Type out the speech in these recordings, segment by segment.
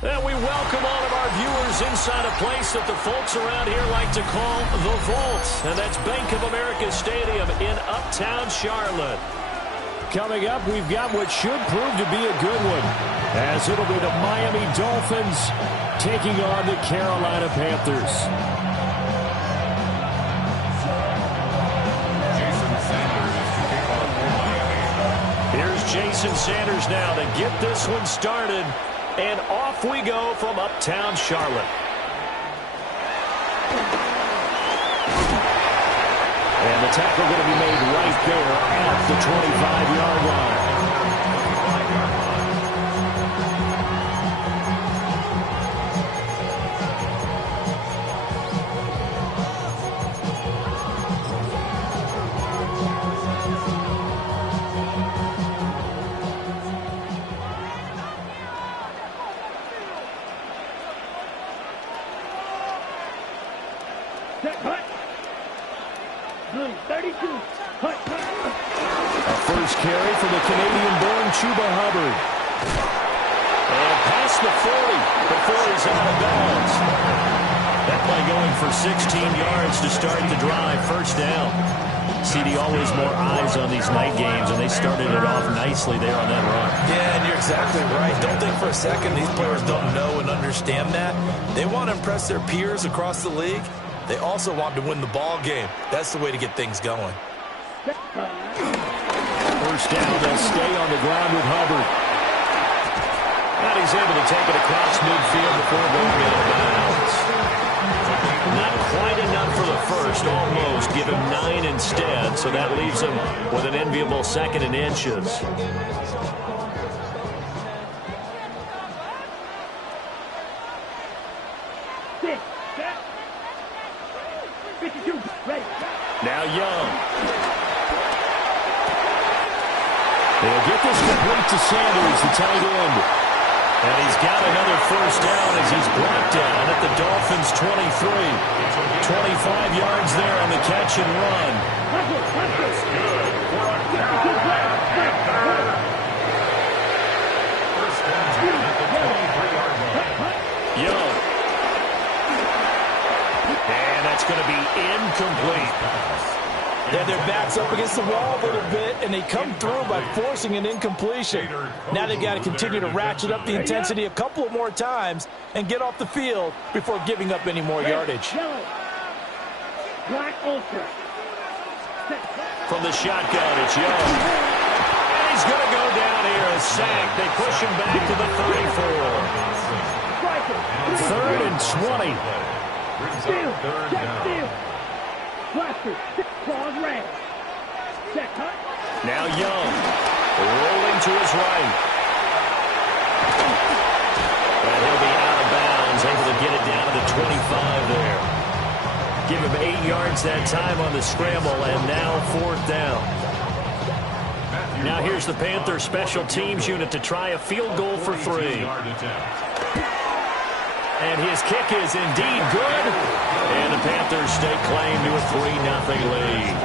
And we welcome all of our viewers inside a place that the folks around here like to call the Vault. And that's Bank of America Stadium in Uptown Charlotte. Coming up, we've got what should prove to be a good one, as it'll be the Miami Dolphins taking on the Carolina Panthers. Here's Jason Sanders now to get this one started. And off we go from Uptown Charlotte. And the tackle going to be made right there at the 25-yard line. Carry from the Canadian-born Chuba Hubbard. And past the 40 before he's out of bounds. That play going for 16 yards to start the drive. First down. CD, always more eyes on these night games, and they started it off nicely there on that run. Yeah, and you're exactly right. Don't think for a second these players don't know and understand that. They want to impress their peers across the league. They also want to win the ball game. That's the way to get things going. First down, they'll stay on the ground with Hubbard. And he's able to take it across midfield before going out of bounds. Not quite enough for the first, almost. Give him 9 instead, so that leaves him with an enviable 2nd and inches. Now Young. They'll get this complete to Sanders, the tight end. And he's got another first down as he's brought down at the Dolphins' 23. 25 yards there on the catch and run. Young. And that's going to be incomplete. Yeah, their back's up against the wall a little bit, and they come through by forcing an incompletion. Now they've got to continue to ratchet up the intensity a couple of more times and get off the field before giving up any more yardage. From the shotgun, it's Young. And he's going to go down here, a sack. They push him back to the 34. 3rd and 20. Third down. Now Young, rolling to his right. And he'll be out of bounds, able to get it down to the 25 there. Give him 8 yards that time on the scramble, and now 4th down. Now here's the Panthers special teams unit to try a field goal for 3. And his kick is indeed good. And the Panthers stake claim to a 3-0 lead.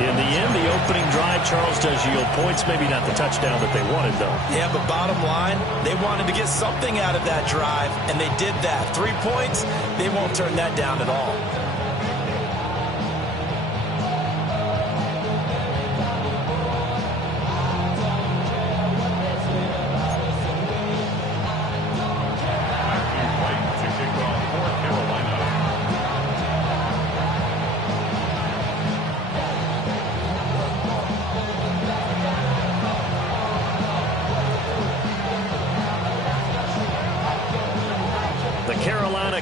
In the end, the opening drive, Charles, does yield points. Maybe not the touchdown that they wanted, though. Yeah, but bottom line, they wanted to get something out of that drive, and they did that. 3 points, they won't turn that down at all.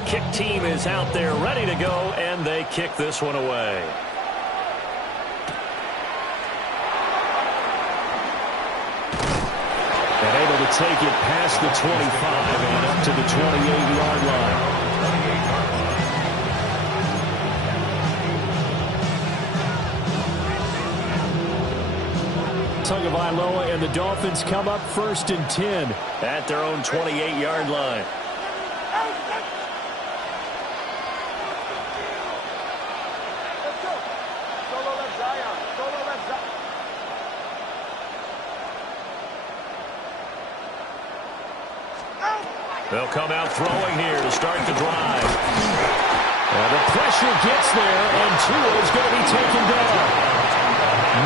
Kick team is out there ready to go, and they kick this one away. And able to take it past the 25 and up to the 28-yard line. Tagovailoa and the Dolphins come up 1st and 10 at their own 28-yard line. They'll come out throwing here to start the drive. The pressure gets there, and Tua is going to be taken down.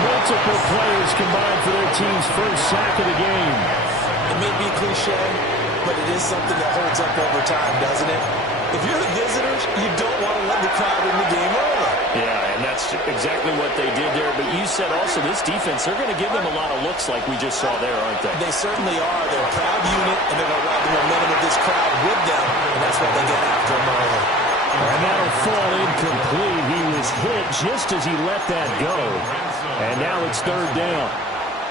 Multiple players combined for their team's first sack of the game. It may be cliche, but it is something that holds up over time, doesn't it? If you're the visitors, you don't want to let the crowd in the game early. Yeah, and that's exactly what they did there. But you said also this defense, they're going to give them a lot of looks like we just saw there, aren't they? They certainly are. They're a proud unit, and they're going to ride the momentum of this crowd with them, and that's why they get after them early. And that'll fall incomplete. He was hit just as he let that go. And now it's third down.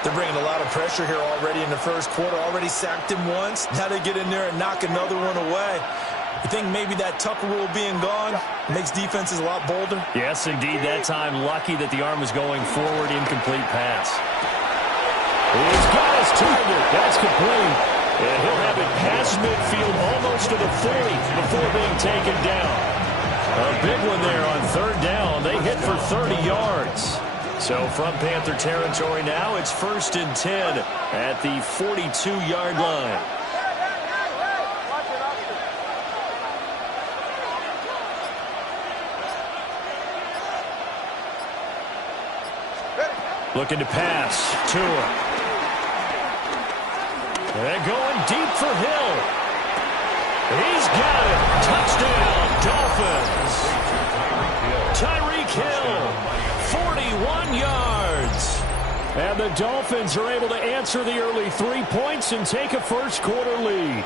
They're bringing a lot of pressure here already in the first quarter. Already sacked him once. Now they get in there and knock another one away. You think maybe that Tucker rule being gone makes defenses a lot bolder? Yes, indeed. That time, lucky that the arm was going forward. Incomplete pass. He's got his target. That's complete. And he'll have it past midfield almost to the 40 before being taken down. A big one there on third down. They hit for 30 yards. So from Panther territory now, it's 1st and 10 at the 42-yard line. Looking to pass. Tua. They're going deep for Hill. He's got it. Touchdown, Dolphins. Tyreek Hill, 41 yards. And the Dolphins are able to answer the early 3 points and take a first-quarter lead.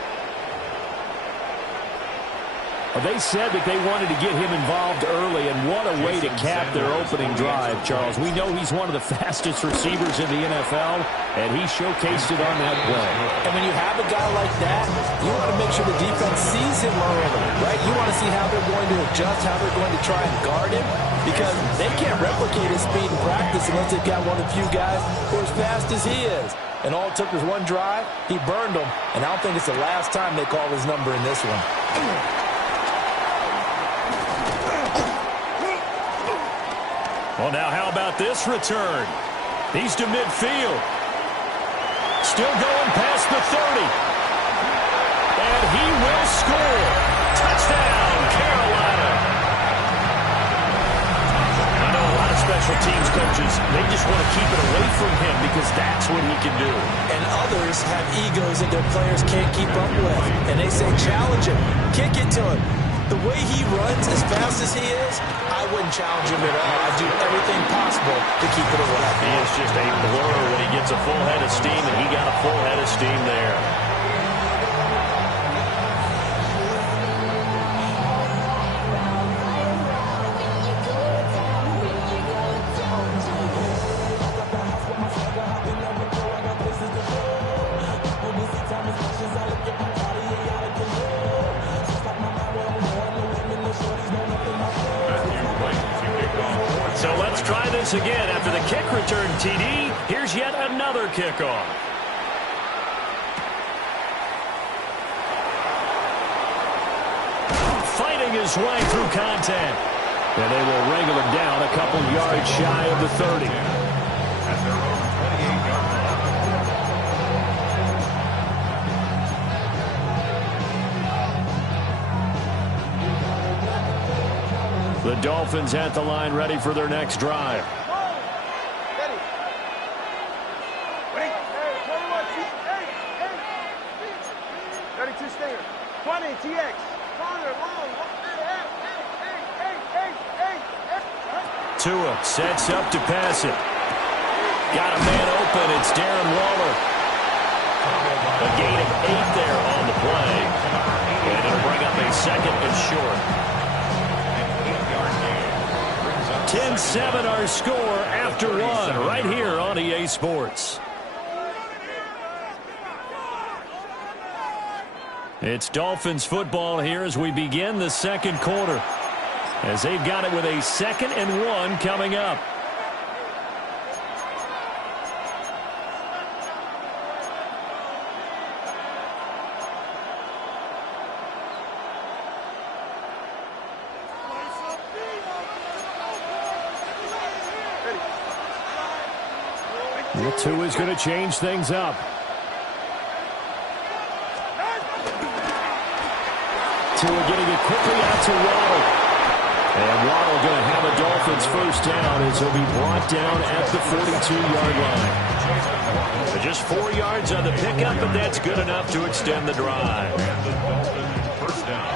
They said that they wanted to get him involved early, and what a way to cap their opening drive, Charles. We know he's one of the fastest receivers in the NFL, and he showcased it on that play. And when you have a guy like that, you want to make sure the defense sees him early, right? You want to see how they're going to adjust, how they're going to try and guard him, because they can't replicate his speed in practice unless they've got one of the few guys who are as fast as he is. And all it took was one drive. He burned them, and I don't think it's the last time they call his number in this one. Well, now how about this return? He's to midfield. Still going past the 30. And he will score. Touchdown, Carolina. I know a lot of special teams coaches, they just want to keep it away from him because that's what he can do. And others have egos that their players can't keep up with. And they say, challenge him. Kick it to him. The way he runs as fast as he is, I wouldn't challenge him at all. I'd do everything possible to keep it away. He is just a blur when he gets a full head of steam, and he got a full head of steam there. Again after the kick return, TD. Here's yet another kickoff. Fighting his way through contact. And they will wrangle him down a couple yards shy of the 30. The Dolphins at the line ready for their next drive. Ready. Wait. 32 stinger. 20 TX. Longer, long. Tua sets up to pass it. Got a man open. It's Darren Waller. A gain of 8 there on the play. And it'll bring up a second and short. 10-7 our score after one right here on EA Sports. It's Dolphins football here as we begin the second quarter, as they've got it with a 2nd and 1 coming up. The 2 is going to change things up. Tua getting it quickly out to Waddle. And Waddle going to have a Dolphins first down as he'll be brought down at the 42-yard line. Just 4 yards on the pickup, but that's good enough to extend the drive. First down.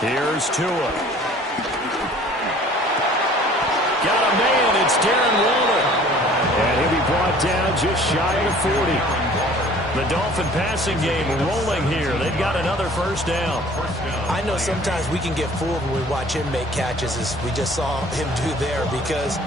Here's Tua. Got a man. It's Darren Waller. And he'll be brought down just shy of the 40. The Dolphin passing game rolling here. They've got another first down. I know sometimes we can get fooled when we watch him make catches, as we just saw him do there, because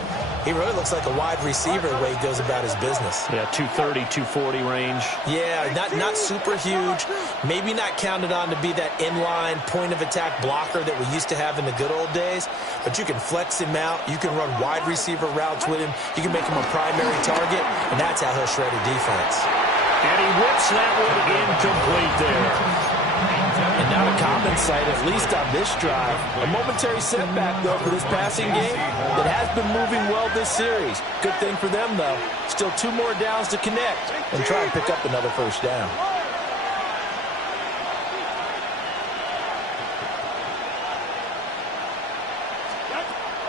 he really looks like a wide receiver the way he goes about his business. Yeah, 230, 240 range. Yeah, not super huge. Maybe not counted on to be that inline point-of-attack blocker that we used to have in the good old days. But you can flex him out. You can run wide receiver routes with him. You can make him a primary target, and that's how he'll shred a defense. And he whips that one incomplete there. And not a common sight, at least on this drive. A momentary setback, though, for this passing game that has been moving well this series. Good thing for them, though. Still 2 more downs to connect and try and pick up another first down.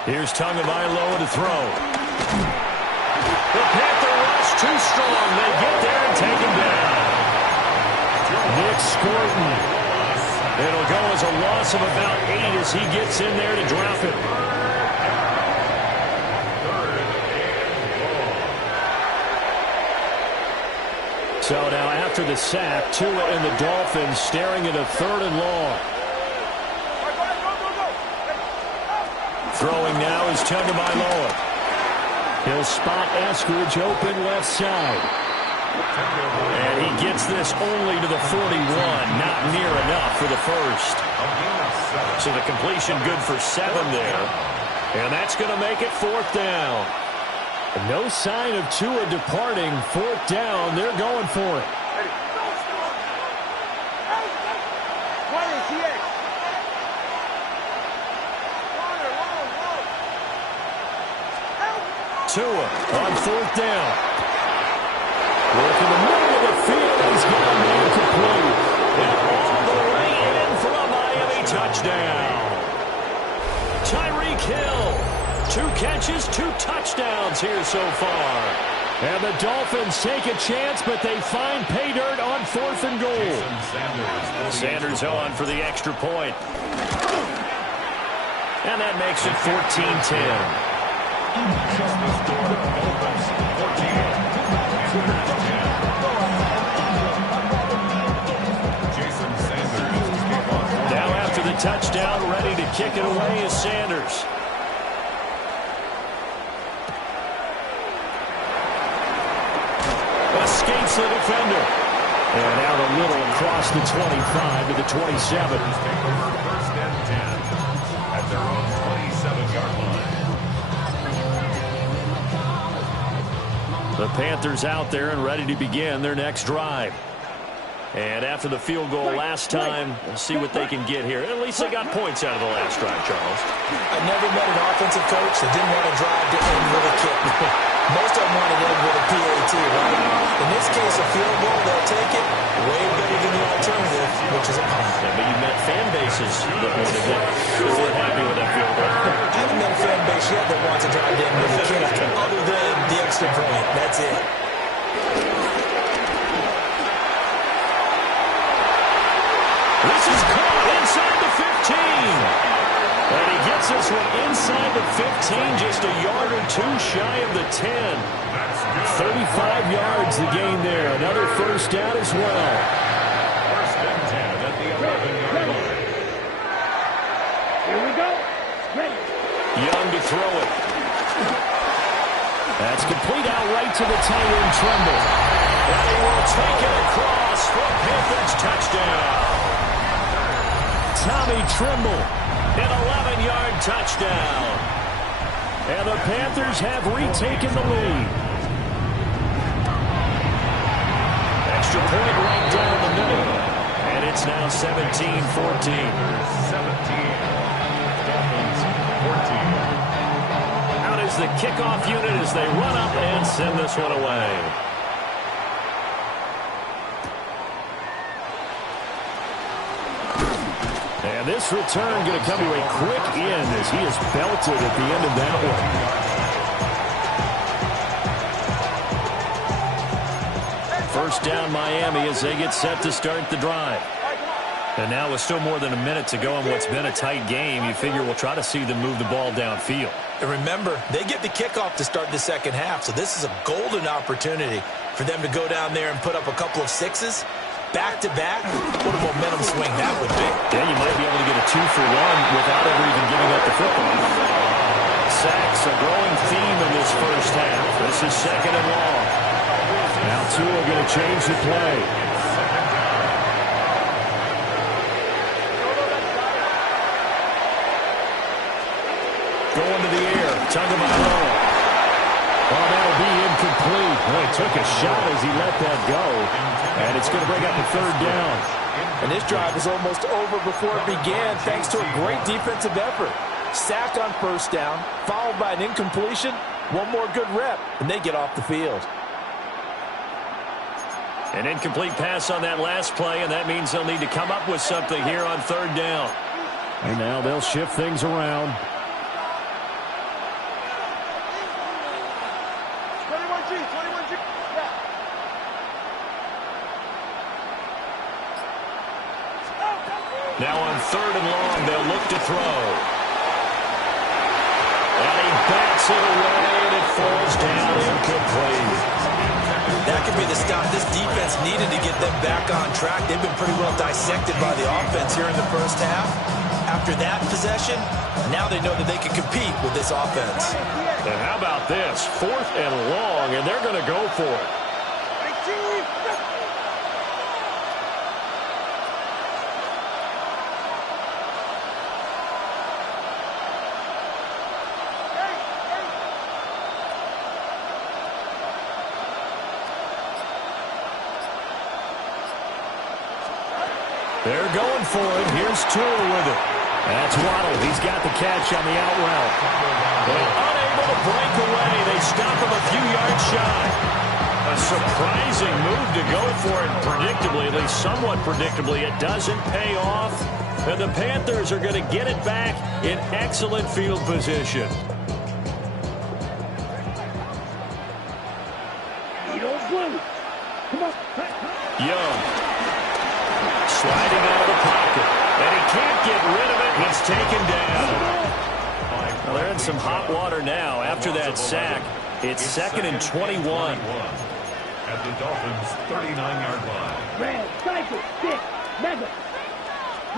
Here's Tagovailoa to throw. The Panther rush too strong. They get there and take him down. Nick Scorton. It'll go as a loss of about 8 as he gets in there to drop it. So now after the sack, Tua and the Dolphins staring at a 3rd and long. Throwing now is Tagovailoa. He'll spot Eskridge open left side. And he gets this only to the 41. Not near enough for the first. So the completion good for 7 there. And that's going to make it 4th down. No sign of Tua departing. 4th down. They're going for it. Tua on 4th down. Work in the middle of the field. He's got a man complete. And all the way in for a Miami touchdown. Tyreek Hill. 2 catches, 2 touchdowns here so far. And the Dolphins take a chance, but they find pay dirt on 4th and goal. Sanders on for the extra point. And that makes it 14-10. Now after the touchdown, ready to kick it away is Sanders. Escapes the defender. And out a little across the 25 to the 27. First and 10 at their own 27-yard line. The Panthers out there and ready to begin their next drive. And after the field goal last time, we'll see what they can get here. At least they got points out of the last drive, Charles. I never met an offensive coach that didn't want to drive to end with a kick. Most of them want to end with a PAT, right? In this case, a field goal, they'll take it. Way better than the alternative, which is a punt. Yeah, but you met fan bases that weren't happy with that field goal. I haven't met a fan base yet that wants to drive to end with a kick, other than the extra point. That's it. This is caught inside the 15. And he gets this one inside the 15, just a yard or 2 shy of the 10. 35 yards the gain there. Another first down as well. First and 10 at the 11-yard line. Here we go. Ready. Young to throw it. That's complete out right to the tight end, Tremble. And he will take it across for a Panthers touchdown. Tommy Tremble, an 11-yard touchdown. And the Panthers have retaken the lead. Extra point right down the middle. And it's now 17-14. 17. the kickoff unit as they run up and send this one away. And this return going to come to a quick end as he is belted at the end of that one. First down Miami as they get set to start the drive. And now with still more than a minute to go in what's been a tight game, you figure we'll try to see them move the ball downfield. And remember, they get the kickoff to start the second half, so this is a golden opportunity for them to go down there and put up a couple of sixes. Back-to-back, what a momentum swing that would be. Then you might be able to get a 2-for-1 without ever even giving up the football. Sacks a growing theme in this first half. This is second and long. Now Tua going to change the play. Going to the air, Tagovailoa. Oh, that'll be incomplete. Well, he took a shot as he let that go. And it's going to bring up a third down. And this drive is almost over before it began thanks to a great defensive effort. Sack on first down, followed by an incompletion. One more good rep, and they get off the field. An incomplete pass on that last play, and that means they'll need to come up with something here on third down. And now they'll shift things around. Now on third and long, they'll look to throw. And he bats it away, and it falls down incomplete. That could be the stop this defense needed to get them back on track. They've been pretty well dissected by the offense here in the first half. After that possession, now they know that they can compete with this offense. And how about this? Fourth and long, and they're going to go for it. They're going for it. Here's Tua with it. That's Waddle. He's got the catch on the out route. But unable to break away. They stop him a few yards shy. A surprising move to go for it predictably, at least somewhat predictably. It doesn't pay off. And the Panthers are going to get it back in excellent field position. Young. Sliding out of the pocket. And he can't get rid of it. He's taken down. Well, they're in some hot water now after that sack. It's second and 21. At the Dolphins' 39-yard line. Red, cycle, stick, mega.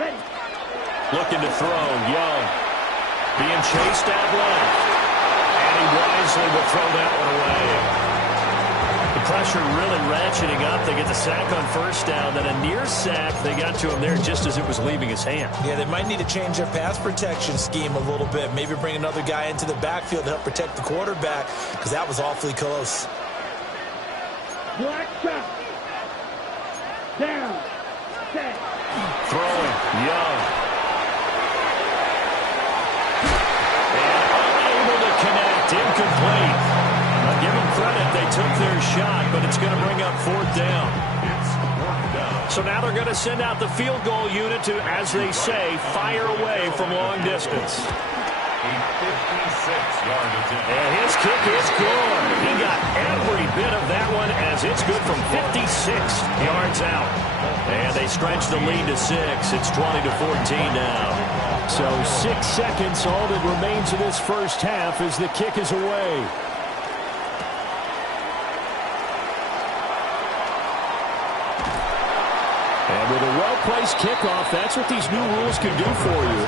Ready. Looking to throw. Young. Being chased out left. And he wisely will throw that one away. The pressure really ratcheting up. They get the sack on first down. Then a near sack. They got to him there just as it was leaving his hand. Yeah, they might need to change their pass protection scheme a little bit. Maybe bring another guy into the backfield to help protect the quarterback, because that was awfully close. Black shot. Down. Set. Throwing. Young. And unable to connect. Incomplete. I'll give them credit. They took their shot, but it's going to bring up fourth down. It's fourth down. So now they're going to send out the field goal unit to, as they say, fire away from long distance. A 56-yard attempt. And his kick is good. He got every bit of that one as it's good from 56 yards out. And they stretch the lead to 6. It's 20-14 now. So 6 seconds, all that remains of this first half as the kick is away. And with a well-placed kickoff, that's what these new rules can do for you,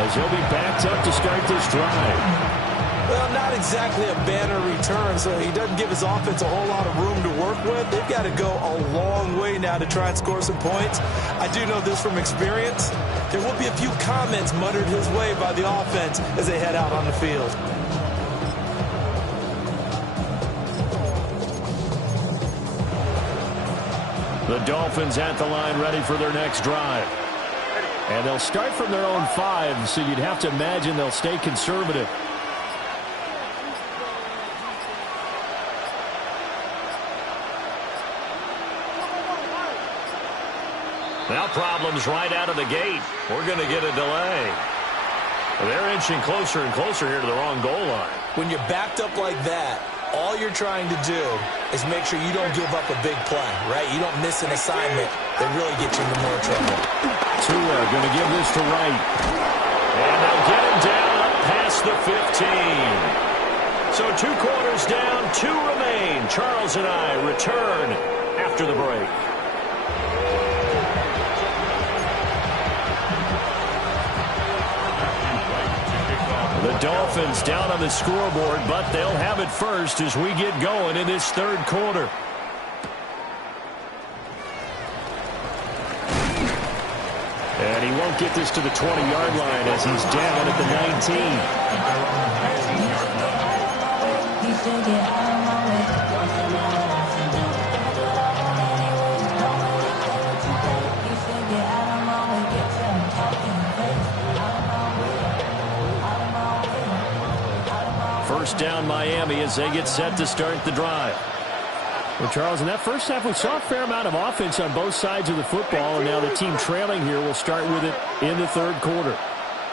as he'll be backed up to start this drive. Well, not exactly a banner return, so he doesn't give his offense a whole lot of room to work with. They've got to go a long way now to try and score some points. I do know this from experience. There will be a few comments muttered his way by the offense as they head out on the field. The Dolphins at the line ready for their next drive. And they'll start from their own 5, so you'd have to imagine they'll stay conservative. Now problems right out of the gate. We're going to get a delay. They're inching closer and closer here to the wrong goal line. When you're backed up like that, all you're trying to do is make sure you don't give up a big play, right? You don't miss an assignment that really gets you into more trouble. Tua going to give this to Wright. And they'll get him down up past the 15. So 2 quarters down, 2 remain. Charles and I return after the break. The Dolphins down on the scoreboard, but they'll have it first as we get going in this 3rd quarter. And he won't get this to the 20-yard line as he's down at the 19. First down Miami as they get set to start the drive. Well, Charles, in that first half, we saw a fair amount of offense on both sides of the football, and now the team trailing here will start with it in the 3rd quarter.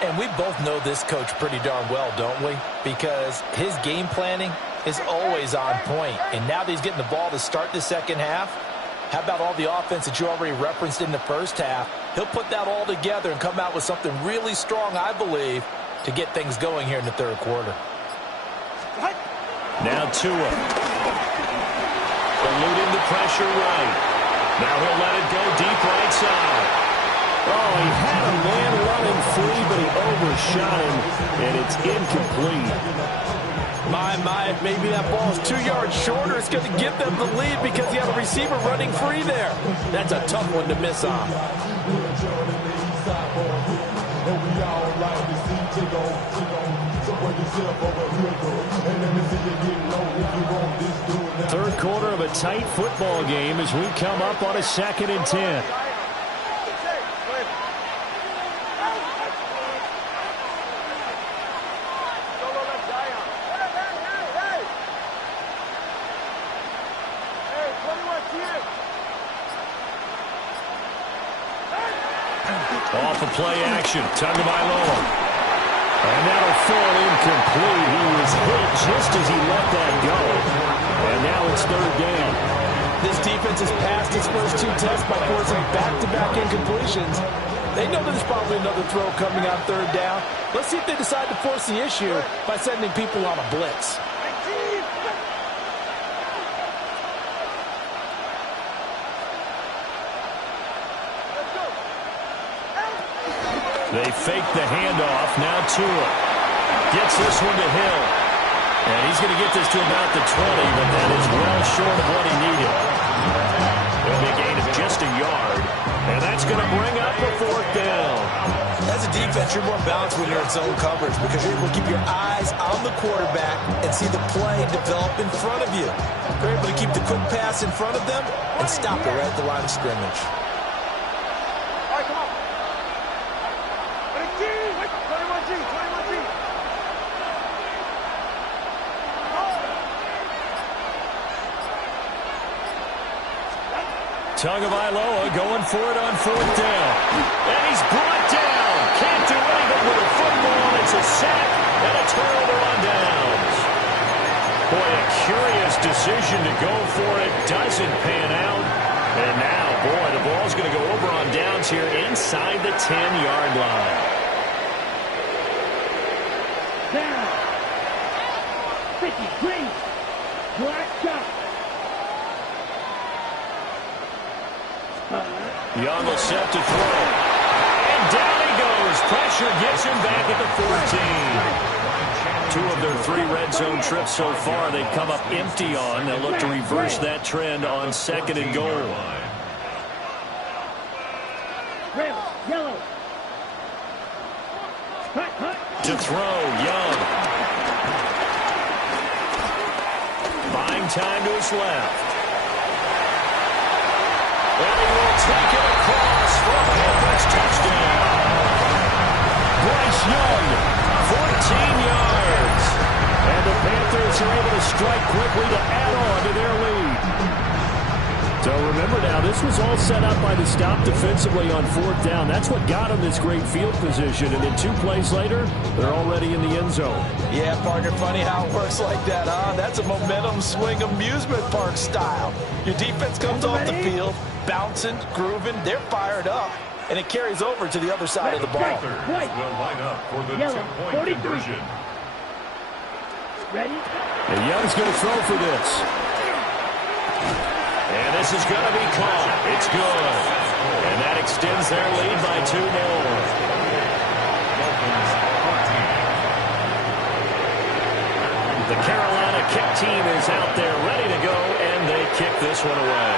And we both know this coach pretty darn well, don't we? Because his game planning is always on point. And now that he's getting the ball to start the second half, how about all the offense that you already referenced in the first half? He'll put that all together and come out with something really strong, I believe, to get things going here in the 3rd quarter. Now Tua. Eluding the pressure right. Now he'll let it go deep right side. Oh, he had a man running free, but he overshot him, and it's incomplete. My, maybe that ball is 2 yards shorter. It's going to give them the lead because he had a receiver running free there. That's a tough one to miss on. Third quarter of a tight football game as we come up on a 2nd and 10. Off of play action, Tagovailoa. And that'll fall incomplete. He was hit just as he let that go. And now it's 3rd down. This defense has passed its first 2 tests by forcing back-to-back incompletions. They know there's probably another throw coming on 3rd down. Let's see if they decide to force the issue by sending people on a blitz. They fake the handoff. Now Tua gets this one to Hill. And he's going to get this to about the 20, but that is well short of what he needed. It'll be a gain of just a yard. And that's going to bring up a 4th down. As a defense, you're more balanced when you're in zone coverage because you're able to keep your eyes on the quarterback and see the play develop in front of you. You're able to keep the quick pass in front of them and stop it right at the line of scrimmage. Tagovailoa going for it on 4th down. And he's brought down. Can't do anything with the football. It's a sack and a turnover on downs. Boy, a curious decision to go for it. Doesn't pan out. And now, boy, the ball's going to go over on downs here inside the 10-yard line. Down. 53. Black shot. Young will set to throw. And down he goes. Pressure gets him back at the 14. 2 of their 3 red zone trips so far they've come up empty on. They'll look to reverse that trend on 2nd and goal. Red, yellow. To throw, Young. Buying time to his left. And he will take it across for a Panthers touchdown. Bryce Young, 14 yards. And the Panthers are able to strike quickly to add on to their lead. So remember now, this was all set up by the stop defensively on 4th down. That's what got them this great field position. And then 2 plays later, they're already in the end zone. Yeah, partner, funny how it works like that, huh? That's a momentum swing amusement park style. Your defense comes off the field, bouncing, grooving, they're fired up, and it carries over to the other side of the ball. Panthers will line up for the 2-point conversion. Ready? And Young's going to throw for this. And this is going to be caught. It's good. And that extends their lead by 2 more. The Carolina kick team is out there ready to go, and they kick this one away.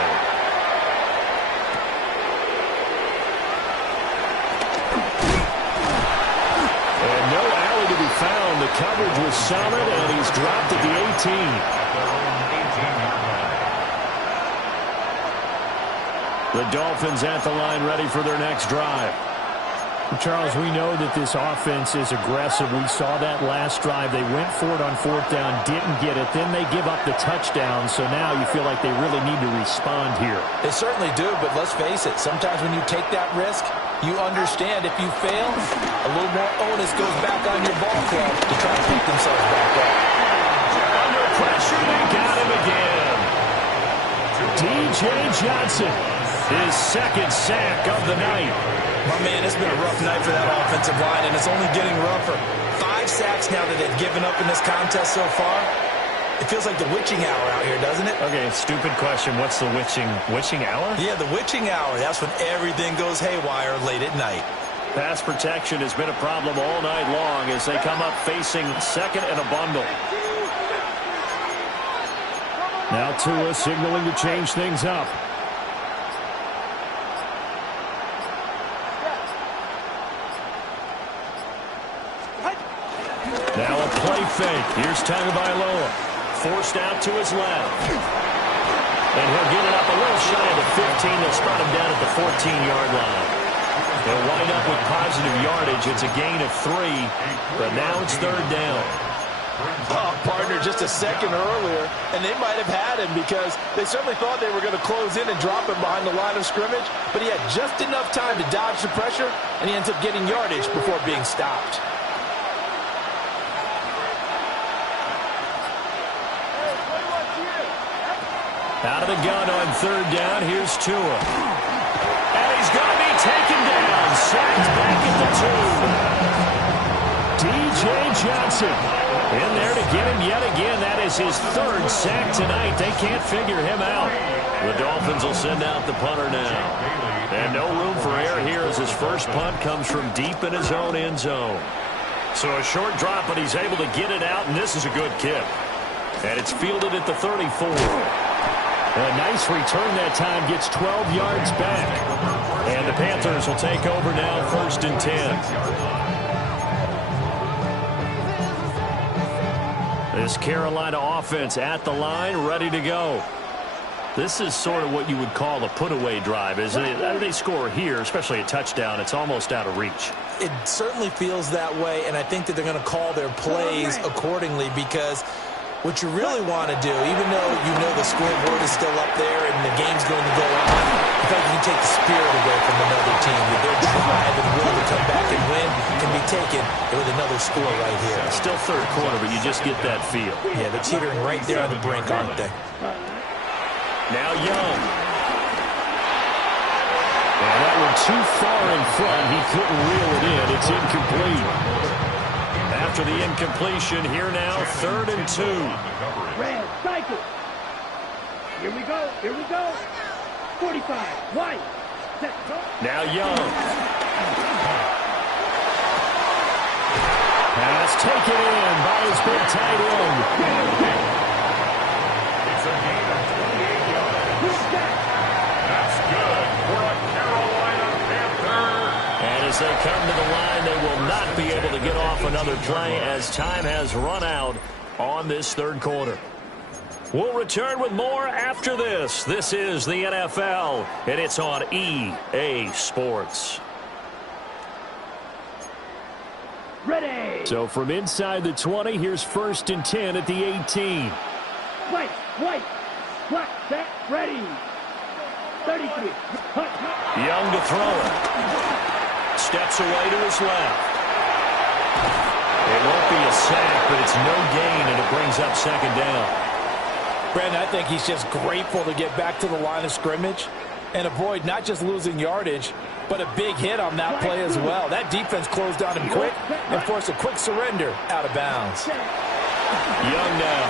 And no alley to be found. The coverage was solid, and he's dropped at the 18. The Dolphins at the line ready for their next drive. Charles, we know that this offense is aggressive. We saw that last drive. They went for it on 4th down, didn't get it. Then they give up the touchdown. So now you feel like they really need to respond here. They certainly do, but let's face it. Sometimes when you take that risk, you understand if you fail, a little more onus goes back on your ball club to try to pick themselves back up. Under pressure, they got him again. D.J. Johnson, his 2nd sack of the night. My man, it's been a rough night for that offensive line, and it's only getting rougher. 5 sacks now that they've given up in this contest so far. It feels like the witching hour out here, doesn't it? Okay, stupid question. What's the witching hour? Yeah, the witching hour. That's when everything goes haywire late at night. Pass protection has been a problem all night long as they come up facing 2nd and a bundle. Now Tua signaling to change things up. Now a play fake. Here's Tagovailoa. Forced out to his left. And he'll get it up a little shy of the 15. They'll spot him down at the 14-yard line. They'll wind up with positive yardage. It's a gain of 3, but now it's 3rd down. Oh, partner, just a second earlier, and they might have had him because they certainly thought they were going to close in and drop him behind the line of scrimmage, but he had just enough time to dodge the pressure, and he ends up getting yardage before being stopped. Out of the gun on 3rd down. Here's Tua. And he's going to be taken down. Sacked back at the 2. D.J. Johnson in there to get him yet again. That is his 3rd sack tonight. They can't figure him out. The Dolphins will send out the punter now. And no room for error here as his first punt comes from deep in his own end zone. So a short drop, but he's able to get it out, and this is a good kick. And it's fielded at the 34. A nice return that time, gets 12 yards back. And the Panthers will take over now, 1st and 10. This Carolina offense at the line, ready to go. This is sort of what you would call a put-away drive. As they score here, especially a touchdown, it's almost out of reach. It certainly feels that way, and I think that they're going to call their plays accordingly because what you really want to do, even though you know the scoreboard is still up there and the game's going to go on, I think you can take the spirit away from another team. That their drive and will to come back and win can be taken with another score right here. Still 3rd quarter, but you just get that feel. Yeah, they're teetering right there on the brink, aren't they? Now Young. And that one too far in front. He couldn't reel it in. It's incomplete. After the incompletion, here now, 3rd and 2. Red, cycle. Here we go. Here we go. 45. White. Set. Go. Now Young. Pass taken in by his big tight end. It's a gain of 28 yards. That's good for a Carolina Panther. And as they come to the line, they will not be able to get off another play as time has run out on this 3rd quarter. We'll return with more after this. This is the NFL, and it's on EA Sports. Ready. So from inside the 20, here's 1st and 10 at the 18. White. White. Black. Set. Ready. 33. Young to throw it. Steps away to his left. It won't be a sack, but it's no gain, and it brings up second down. Brandon, I think he's just grateful to get back to the line of scrimmage and avoid not just losing yardage, but a big hit on that play as well. That defense closed down him quick and forced a quick surrender out of bounds. Young now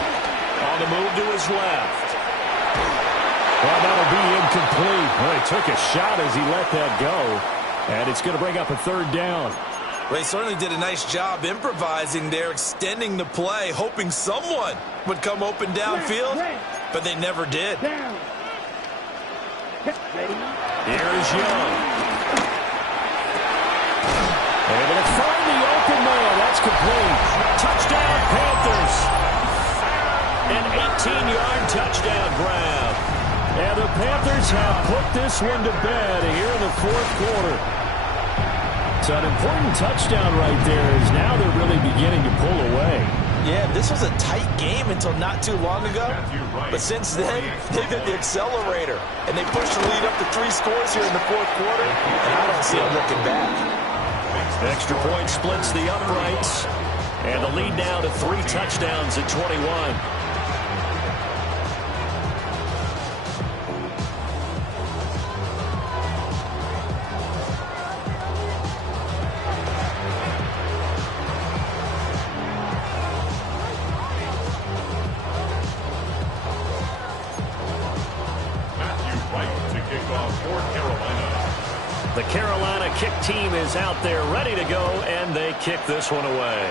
on the move to his left. Well, that'll be incomplete. Well, he took a shot as he let that go, and it's going to bring up a third down. Well, he certainly did a nice job improvising there, extending the play, hoping someone would come open downfield, but they never did. Here's Young. Able to find the open man. That's complete. Touchdown, Panthers. An 18-yard touchdown grab. And the Panthers have put this one to bed here in the fourth quarter. So an important touchdown right there is now they're really beginning to pull away. Yeah, this was a tight game until not too long ago. But since then, they've hit the accelerator. And they pushed the lead up to 3 scores here in the fourth quarter. And I don't see them looking back. Extra point splits the uprights. And the lead now to 3 touchdowns at 21. The Carolina kick team is out there ready to go, and they kick this one away.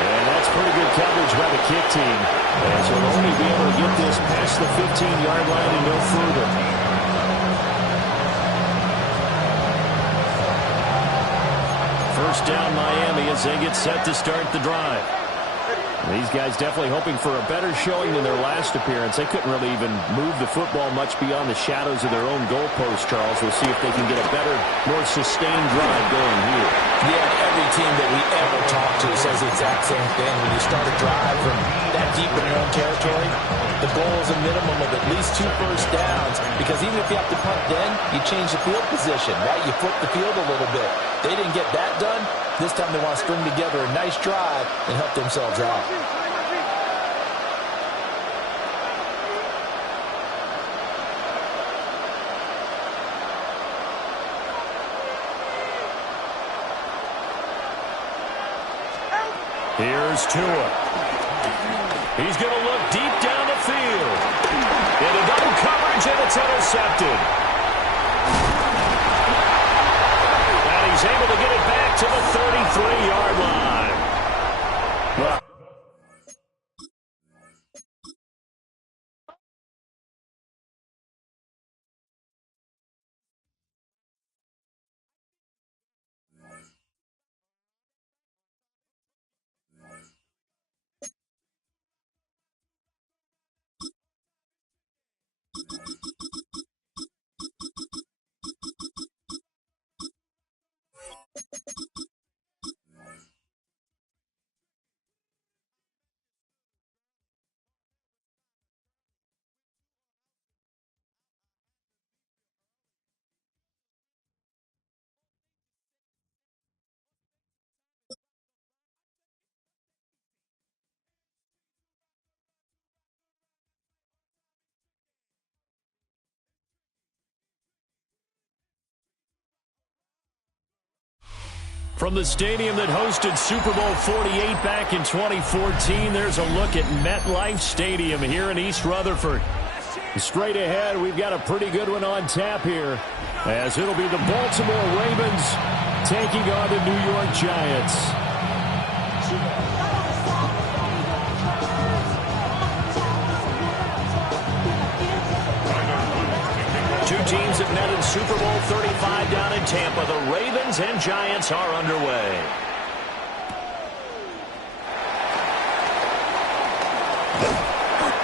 And that's pretty good coverage by the kick team, as they'll only be able to get this past the 15-yard line and no further. First down, Miami, as they get set to start the drive. These guys definitely hoping for a better showing than their last appearance. They couldn't really even move the football much beyond the shadows of their own goalpost, Charles. We'll see if they can get a better, more sustained drive going here. Yeah, every team that we ever talk to says the exact same thing. When you start a drive from that deep in your own territory, the goal is a minimum of at least 2 first downs, because even if you have to punt then, you change the field position, right? You flip the field a little bit. They didn't get that done. This time they want to string together a nice drive and help themselves out. Here's Tua. He's going to look deep down the field. Into double coverage, and it's intercepted. And he's able to get it back to the 33-yard line. Well, from the stadium that hosted Super Bowl 48 back in 2014, there's a look at MetLife Stadium here in East Rutherford. Straight ahead, we've got a pretty good one on tap here, as it'll be the Baltimore Ravens taking on the New York Giants. Two teams that met in Super Bowl 35 down in Tampa. The Ravens and Giants are underway.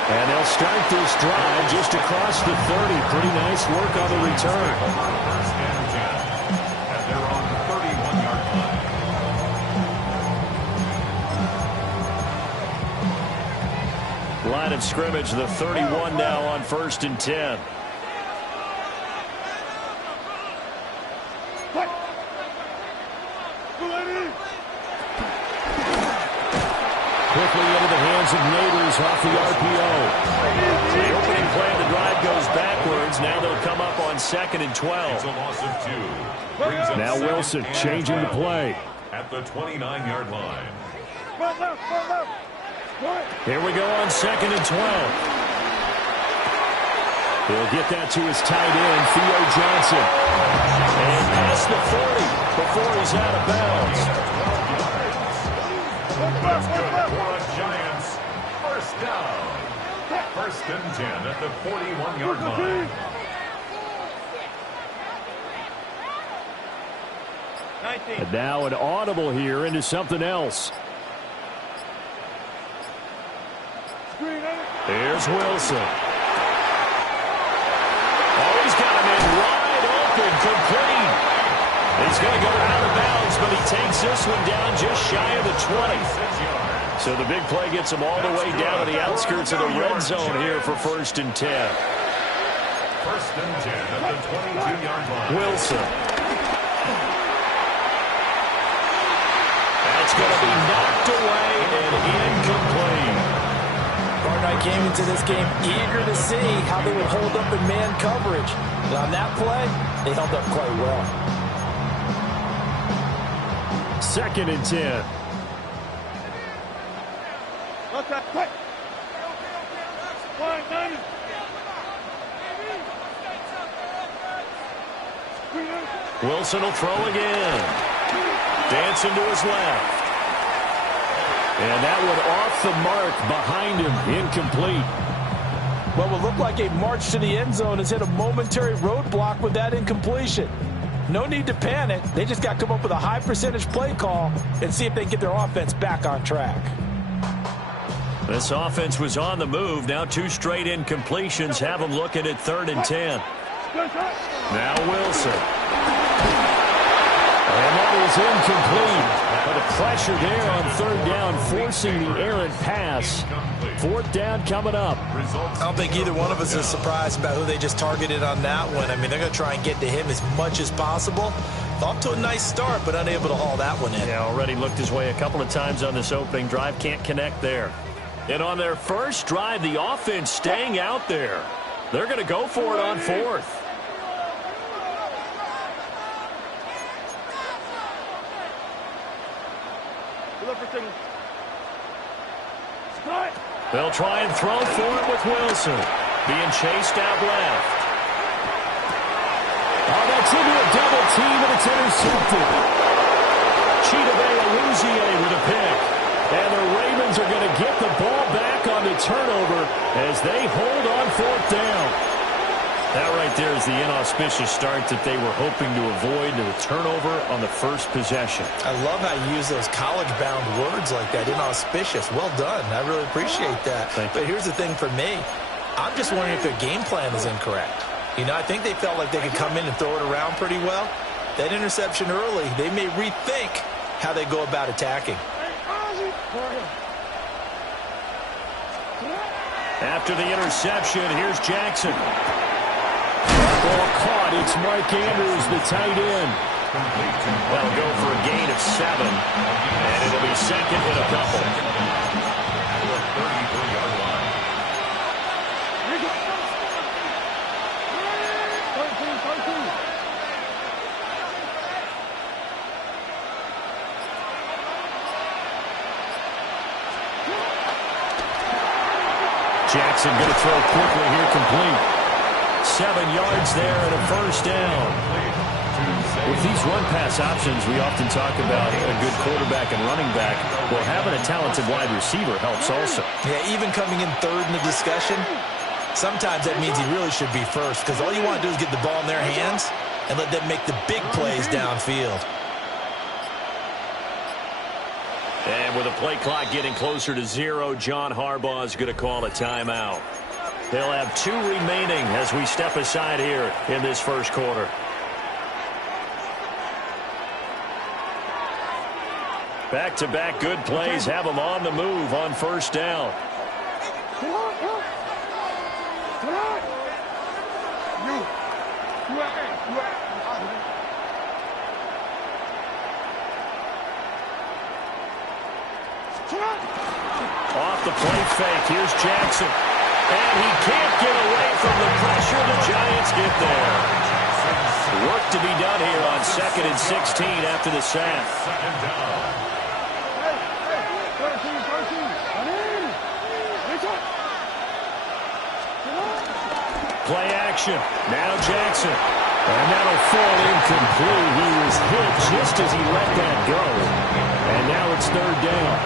And they'll start this drive just across the 30. Pretty nice work on the return. line of scrimmage, the 31 now on 1st and 10. Quickly into the hands of Neighbors off the RPO. The opening play of the drive goes backwards. Now they'll come up on 2nd and 12. It's a loss of 2. Now Wilson changing the play. At the 29-yard line. Here we go on 2nd and 12. He'll get that to his tight end, Theo Johnson. And past the 40 before he's out of bounds. That's good for a Giants. First down. 1st and 10 at the 41-yard line. And now an audible here into something else. Here's Wilson. Oh, he's got him in wide open, complete. He's going to go out of bounds, but he takes this one down just shy of the 20. So the big play gets him all the way down to the outskirts of the red zone here for 1st and 10. 1st and 10 at the 22-yard line. Wilson. That's going to be knocked away and incomplete. Gardner came into this game eager to see how they would hold up in man coverage. And on that play, they held up quite well. 2nd and 10. Wilson will throw again. Dancing to his left. And that one off the mark behind him. Incomplete. What will look like a march to the end zone has hit a momentary roadblock with that incompletion. No need to panic. They just got to come up with a high percentage play call and see if they can get their offense back on track. This offense was on the move. Now 2 straight incompletions have them looking at 3rd and 10. Now Wilson. And that is incomplete. But the pressure there on 3rd down, forcing the errant pass. 4th down coming up. I don't think either one of us is surprised about who they just targeted on that one. I mean, they're going to try and get to him as much as possible. Off to a nice start, but unable to haul that one in. Yeah, already looked his way a couple of times on this opening drive. Can't connect there. And on their first drive, the offense staying out there. They're going to go for it on 4th. They'll try and throw for it with Wilson. Being chased out left. Oh, that's into a double team, and it's intercepted. Chidobe with a pick. And the Ravens are going to get the ball back on the turnover as they hold on 4th down. That right there is the inauspicious start that they were hoping to avoid, the turnover on the first possession. I love how you use those college-bound words like that, inauspicious. Well done. I really appreciate that. But here's the thing for me. I'm just wondering if their game plan is incorrect. You know, I think they felt like they could come in and throw it around pretty well. That interception early, they may rethink how they go about attacking. After the interception, here's Jackson. Ball caught. It's Mark Andrews, the tight end. That'll go for a gain of 7. And it'll be 2nd and a couple. Jackson going to throw quickly here, complete. 7 yards there and a first down. With these run-pass options, we often talk about a good quarterback and running back. Well, having a talented wide receiver helps also. Yeah, even coming in 3rd in the discussion, sometimes that means he really should be first because all you want to do is get the ball in their hands and let them make the big plays downfield. And with the play clock getting closer to 0, John Harbaugh is going to call a timeout. They'll have 2 remaining as we step aside here in this first quarter. Back-to-back good plays have them on the move on first down. Off the play fake, here's Jackson. And he can't get away from the pressure. The Giants get there. Work to be done here on 2nd and 16 after the sack. Play action. Now Jackson. And that'll fall incomplete. He was hit just as he let that go. And now it's 3rd down.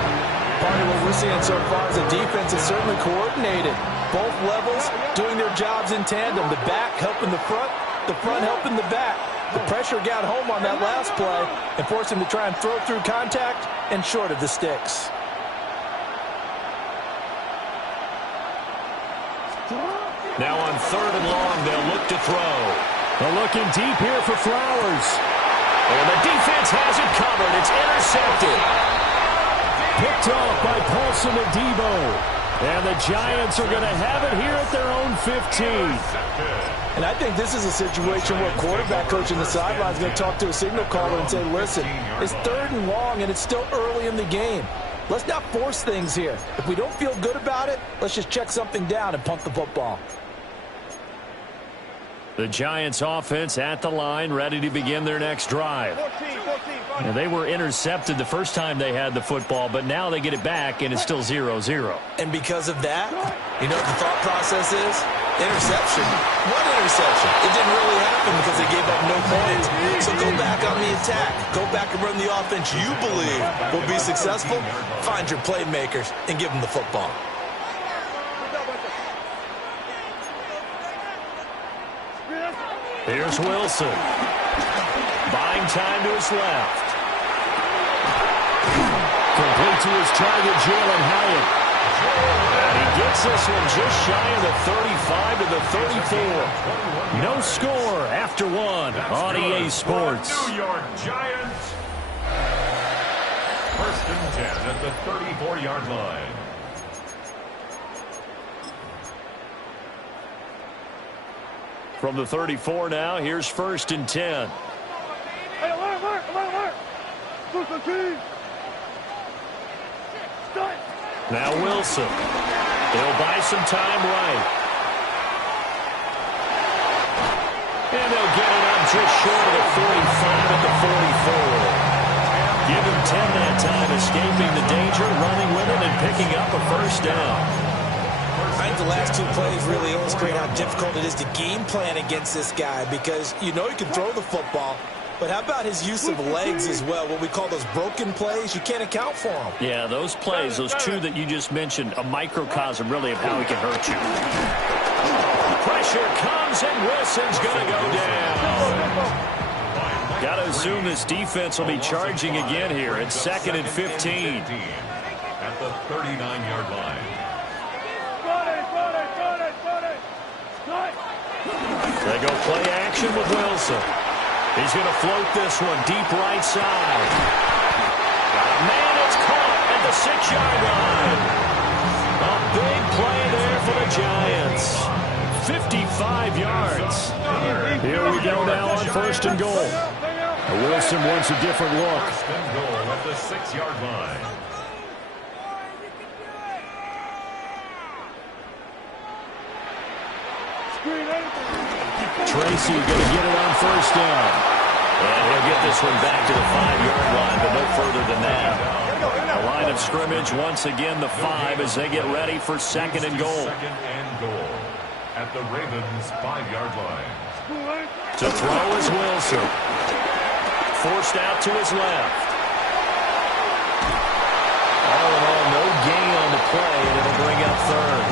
Part of what we're seeing so far is the defense is certainly coordinated. Both levels doing their jobs in tandem. The back helping the front helping the back. The pressure got home on that last play and forced him to try and throw through contact and short of the sticks. Now on 3rd and long, they'll look to throw. They're looking deep here for Flowers. And the defense has it covered. It's intercepted. Picked off by Paulson Adebo. And the Giants are going to have it here at their own 15. And I think this is a situation where quarterback coach in the sideline is going to talk to a signal caller and say, listen, it's 3rd and long and it's still early in the game. Let's not force things here. If we don't feel good about it, let's just check something down and punt the football. The Giants offense at the line, ready to begin their next drive. And they were intercepted the first time they had the football, but now they get it back, and it's still 0-0. And because of that, you know what the thought process is? Interception. What interception? It didn't really happen because they gave up no points. So go back on the attack. Go back and run the offense you believe will be successful. Find your playmakers and give them the football. Here's Wilson. Buying time to his left. Complete to his target, Jalen Hyatt. And he gets this one just shy of the 35 to the 34. No score after one on EA Sports. New York Giants. 1st and 10 at the 34-yard line. From the 34 now, here's 1st and 10. Now Wilson. They'll buy some time right. And they'll get it up just short of the 45 at the 44. Give him 10 that time, escaping the danger, running with it, and picking up a 1st down. I think the last 2 plays really illustrate how difficult it is to game plan against this guy because you know he can throw the football, but how about his use of legs as well? What we call those broken plays, you can't account for them. Yeah, those plays, those 2 that you just mentioned, a microcosm really of how he can hurt you. Pressure comes and Wilson's going to go down. Got to assume this defense will be charging again here. It's 2nd and 15. At the 39-yard line. They go play action with Wilson. He's going to float this one deep right side. Man, it's caught at the 6-yard line. A big play there for the Giants. 55 yards. Here we go now on 1st and goal. Wilson wants a different look. 1st and goal at the 6-yard line. Tracy going to get it on 1st down. And he'll get this one back to the 5-yard line, but no further than that. The line of scrimmage, once again, the 5 as they get ready for 2nd and goal. 2nd and goal at the Ravens' 5-yard line. To throw is Wilson. Forced out to his left. All in all, no gain on the play, and it'll bring up 3rd.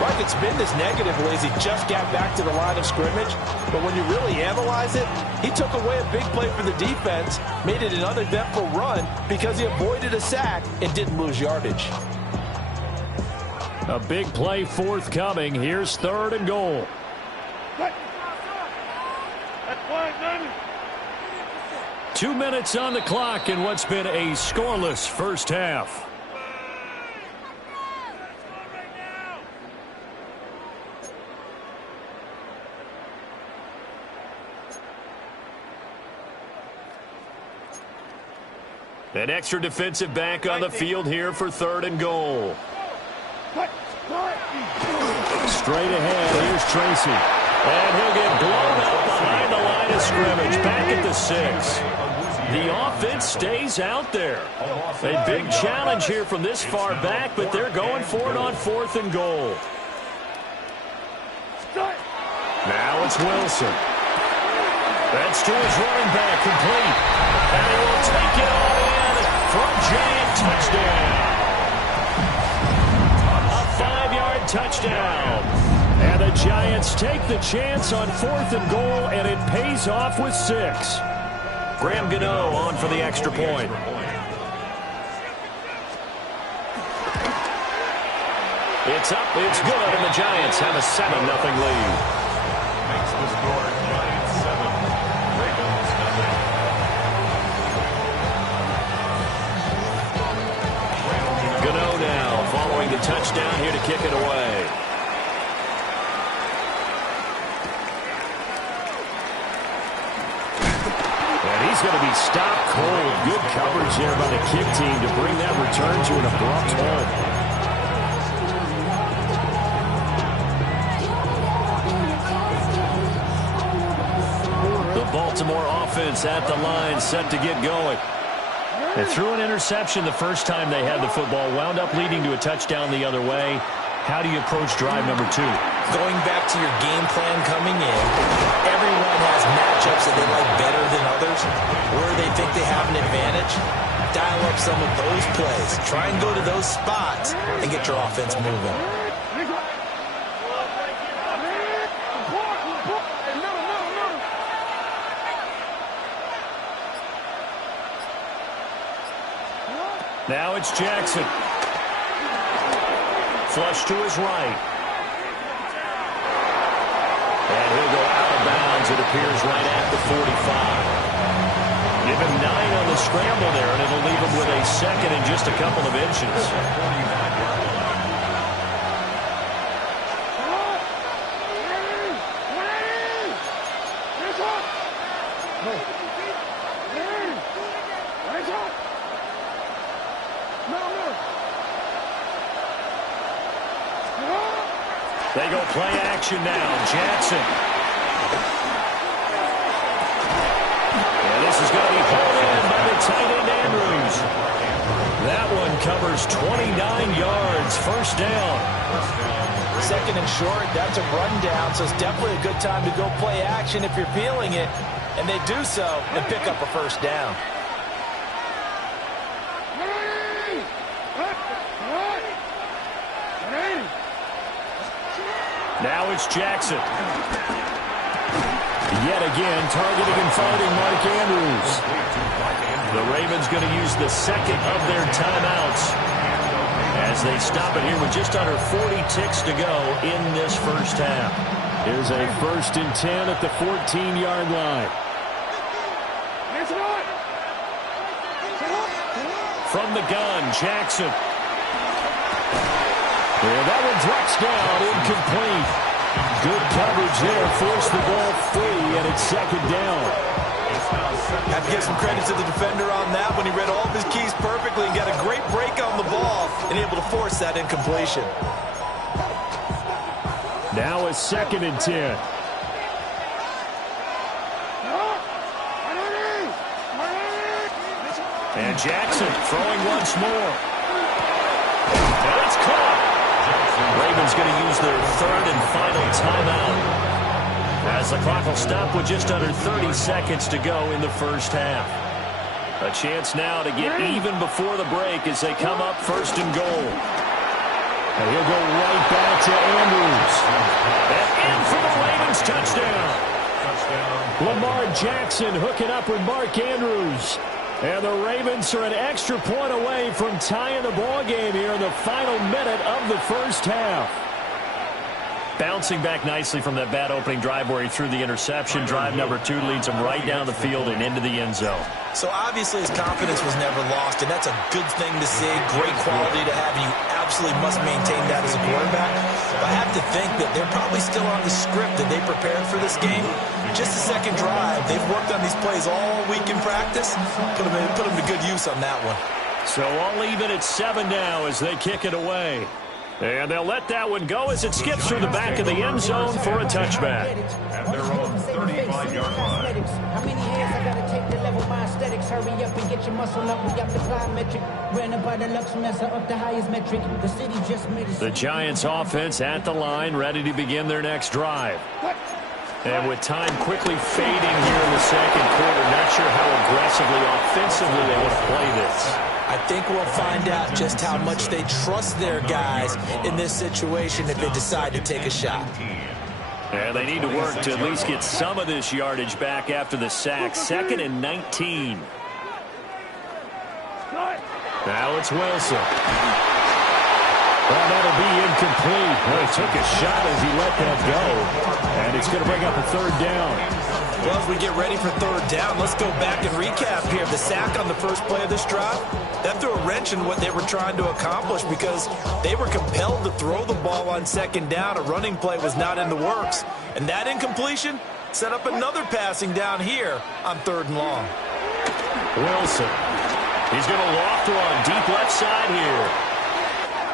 Well, I could spin this negatively as he just got back to the line of scrimmage, but when you really analyze it, he took away a big play for the defense, made it an uneventful run because he avoided a sack and didn't lose yardage. A big play forthcoming. Here's 3rd and goal. 2 minutes on the clock in what's been a scoreless first half. An extra defensive back on the field here for 3rd and goal. Straight ahead, here's Tracy. And he'll get blown up behind the line of scrimmage, back at the 6. The offense stays out there. A big challenge here from this far back, but they're going for it on 4th and goal. Now it's Wilson. That's to his running back, complete. And he will take it all in for a giant touchdown. A 5-yard touchdown. And the Giants take the chance on 4th and goal, and it pays off with 6. Graham Gano on for the extra point. It's up, it's good, and the Giants have a 7-0 lead. Makes the score Giants 7, Ravens nothing. Gano now following the touchdown here to kick it away. And he's going to be stopped cold. Good coverage there by the kick team to bring that return to an abrupt halt. Baltimore offense at the line, set to get going. They threw an interception the first time they had the football, wound up leading to a touchdown the other way. How do you approach drive number 2? Going back to your game plan coming in, everyone has matchups that they like better than others, where they think they have an advantage. Dial up some of those plays. Try and go to those spots and get your offense moving. Now it's Jackson. Flush to his right. And he'll go out of bounds, it appears, right at the 45. Give him 9 on the scramble there, and it'll leave him with a 2nd and just a couple of inches. They go play action now. Jackson. And this is going to be pulled in by the tight end Andrews. That one covers 29 yards. First down. 2nd and short, that's a run down, so it's definitely a good time to go play action if you're feeling it. And they do so and pick up a first down. Now it's Jackson. Yet again, targeting and finding Mark Andrews. The Ravens going to use the 2nd of their timeouts as they stop it here with just under 40 ticks to go in this first half. Here's a 1st and 10 at the 14-yard line. From the gun, Jackson. And that one drops down, incomplete. Good coverage there, forced the ball free, and it's 2nd down. Have to give some credit to the defender on that when he read all of his keys perfectly and got a great break on the ball and able to force that incompletion. Now it's 2nd and 10. And Jackson throwing once more. And it's caught. Ravens going to use their 3rd and final timeout as the clock will stop with just under 30 seconds to go in the first half. A chance now to get even before the break as they come up 1st and goal. And he'll go right back to Andrews. And in for the Ravens touchdown. Lamar Jackson hooking up with Mark Andrews. And the Ravens are an extra point away from tying the ball game here in the final minute of the first half. Bouncing back nicely from that bad opening drive where he threw the interception. Drive number 2 leads him right down the field and into the end zone. So obviously his confidence was never lost, and that's a good thing to see. Great quality to have, and you absolutely must maintain that as a quarterback. But I have to think that they're probably still on the script that they prepared for this game. Just the second drive. They've worked on these plays all week in practice. Put them to good use on that one. So all even at 7 now as they kick it away. And they'll let that one go as it skips through the back of the end zone for a touchback. At their own 35-yard line. How many hands I gotta take to level my aesthetics? Hurry up and get your muscle up. We got the plyometric. Ran up by the Lux Messer up the highest metric. The city just made it. The Giants offense at the line, ready to begin their next drive. And with time quickly fading here in the second quarter, not sure how aggressively, offensively they want to play this. I think we'll find out just how much they trust their guys in this situation if they decide to take a shot. And they need to work to at least get some of this yardage back after the sack. 2nd and 19. Now it's Wilson. Well, that'll be incomplete. Well, he took a shot as he let that go. And it's going to bring up a 3rd down. Well, as we get ready for 3rd down, let's go back and recap here. The sack on the first play of this drive, that threw a wrench in what they were trying to accomplish because they were compelled to throw the ball on 2nd down. A running play was not in the works. And that incompletion set up another passing down here on 3rd and long. Wilson. He's going to loft one deep left side here.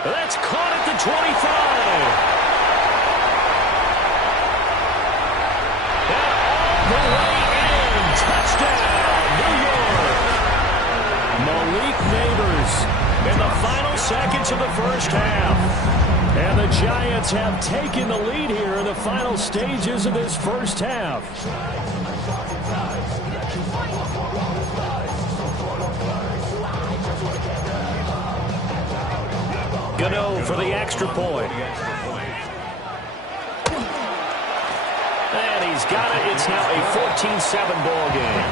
That's caught at the 25. The way in. Touchdown, New York. Malik Neighbors In the final seconds of the first half. And the Giants have taken the lead here in the final stages of this first half. Gano for the extra point. And he's got it. It's now a 14-7 ball game.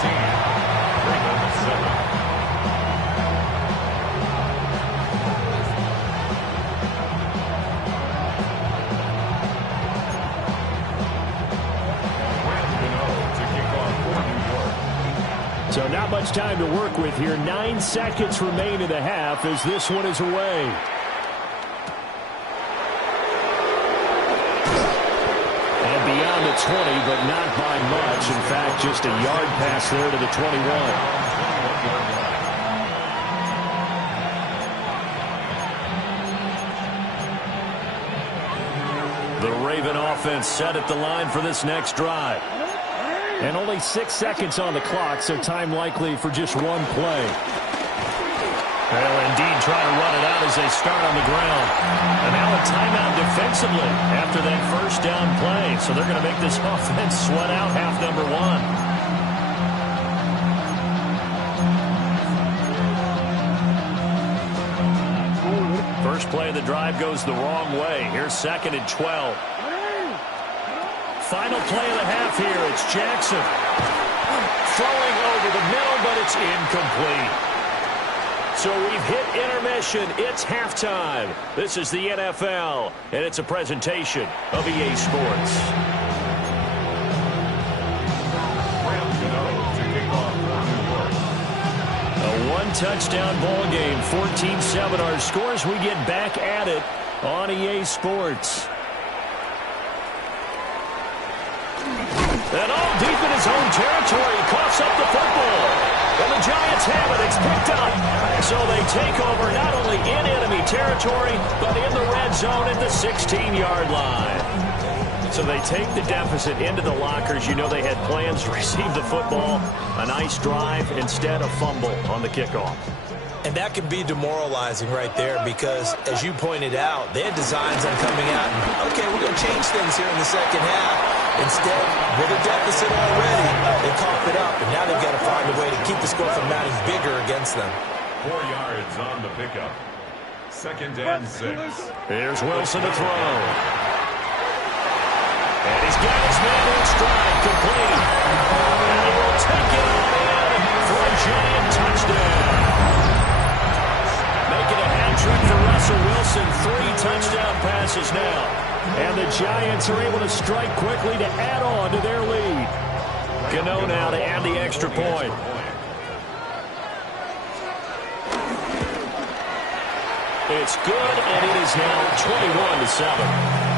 14. So not much time to work with here. 9 seconds remain in the half as this one is away. And beyond the 20, but not by much. In fact, just a yard pass there to the 21. The Raven offense set at the line for this next drive. And only 6 seconds on the clock, so time likely for just one play. Well, indeed, trying to run it out as they start on the ground. And now a timeout defensively after that first down play. So they're going to make this offense sweat out half number 1. First play of the drive goes the wrong way. Here's 2nd and 12. Final play of the half here. It's Jackson. Throwing over the middle, but it's incomplete. So we've hit intermission. It's halftime. This is the NFL, and it's a presentation of EA Sports. A one-touchdown ball game, 14-7 our scores. We get back at it on EA Sports. And all deep in his own territory, coughs up the football. And the Giants have it. It's picked up. So they take over not only in enemy territory, but in the red zone at the 16-yard line. So they take the deficit into the lockers. You know they had plans to receive the football. A nice drive, instead a fumble on the kickoff. And that can be demoralizing right there because, as you pointed out, they had designs on coming out and, okay, we're going to change things here in the second half. Instead, with a deficit already, they coughed it up, and now they've got to find a way to keep the score from mounting bigger against them. 4 yards on the pickup. 2nd and 6. Here's Wilson to throw. And he's got his man in stride, complete. And he will take it on in for a giant touchdown. Make it a hat trick for Russell Wilson. 3 touchdown passes misses now. And the Giants are able to strike quickly to add on to their lead. Gano now to add the extra point. It's good, and it is now 21-7.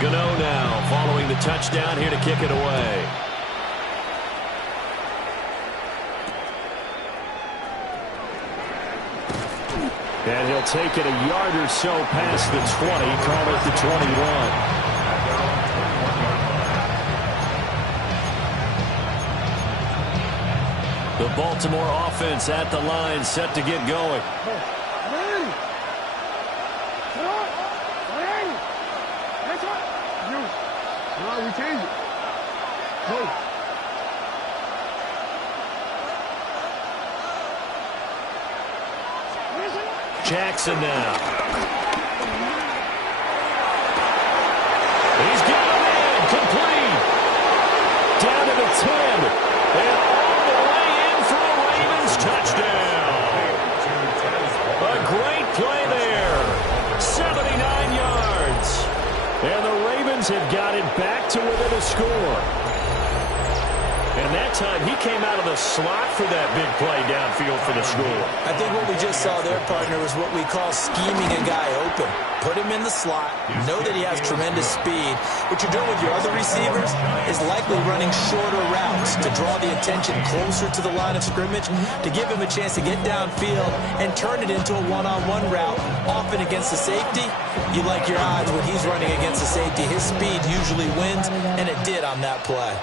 Gano now following the touchdown here to kick it away. And he'll take it a yard or so past the 20, call it the 21. The Baltimore offense at the line, set to get going. We change it. Go. Jackson now. He's got him in. Complete. Down to the 10. And all the way in for a Ravens touchdown. A great play there. 79 yards. And the Ravens have got it back to within a score. And that time, he came out of the slot for that big play downfield for the score. I think what we just saw there, partner, was what we call scheming a guy open. Put him in the slot, know that he has tremendous speed. What you're doing with your other receivers is likely running shorter routes to draw the attention closer to the line of scrimmage, to give him a chance to get downfield and turn it into a one-on-one route. Often against the safety, you like your odds when he's running against the safety. His speed usually wins, and it did on that play.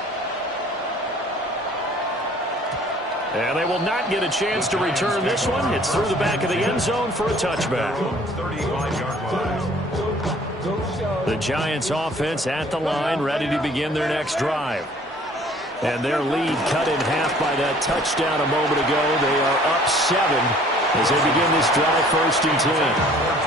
And they will not get a chance to return this one. It's through the back of the end zone for a touchback. The Giants offense at the line, ready to begin their next drive. And their lead cut in half by that touchdown a moment ago. They are up 7 as they begin this drive, 1st and 10.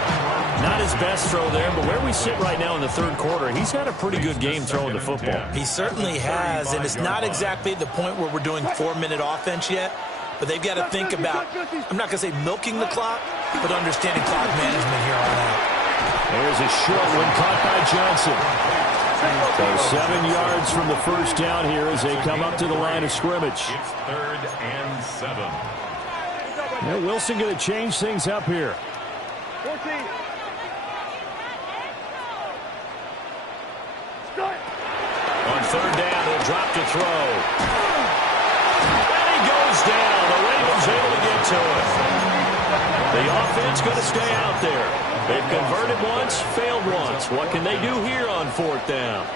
Not his best throw there, but where we sit right now in the third quarter, he's had a pretty good game throwing the football. He certainly has, and it's not exactly the point where we're doing 4-minute offense yet, but they've got to think about, I'm not going to say milking the clock, but understanding clock management here on out. There's a short one caught by Johnson. So 7 yards from the first down here as they come up to the line of scrimmage. It's 3rd and 7. Yeah, Wilson going to change things up here. 14. On 3rd down, he'll drop to throw. And he goes down. The Ravens able to get to it. The offense going to stay out there. They've converted once, failed once. What can they do here on 4th down?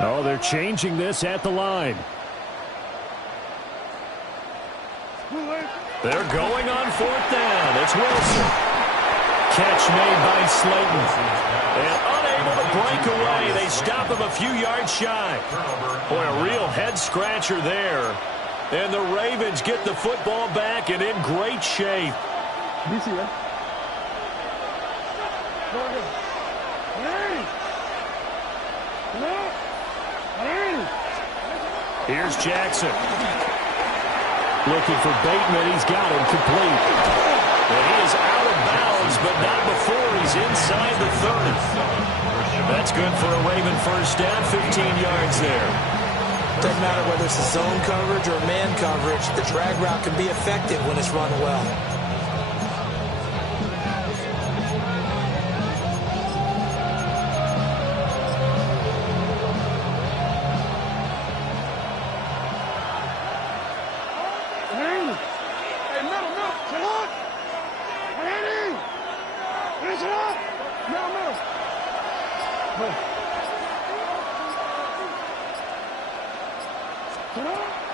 Oh, they're changing this at the line. They're going on 4th down. It's Wilson. Catch made by Slayton. And unable to break away. They stop him a few yards shy. Boy, a real head-scratcher there. And the Ravens get the football back and in great shape. Here's Jackson. Looking for Bateman. He's got him complete. And he is out of bounds, but not before he's inside the 30. That's good for a Raven first down, 15 yards there. Doesn't matter whether it's a zone coverage or man coverage, the drag route can be effective when it's run well.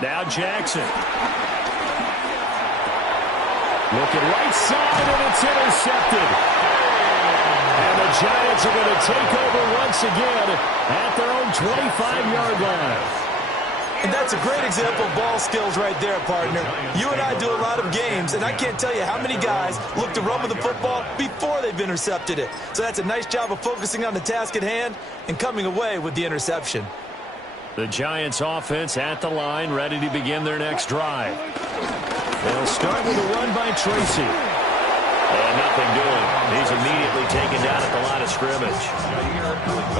Now Jackson. Looking right side, and it's intercepted. And the Giants are going to take over once again at their own 25-yard line. And that's a great example of ball skills right there, partner. You and I do a lot of games, and I can't tell you how many guys look to run with the football before they've intercepted it. So that's a nice job of focusing on the task at hand and coming away with the interception. The Giants offense at the line, ready to begin their next drive. They'll start with a run by Tracy. And nothing doing. He's immediately taken down at the line of scrimmage.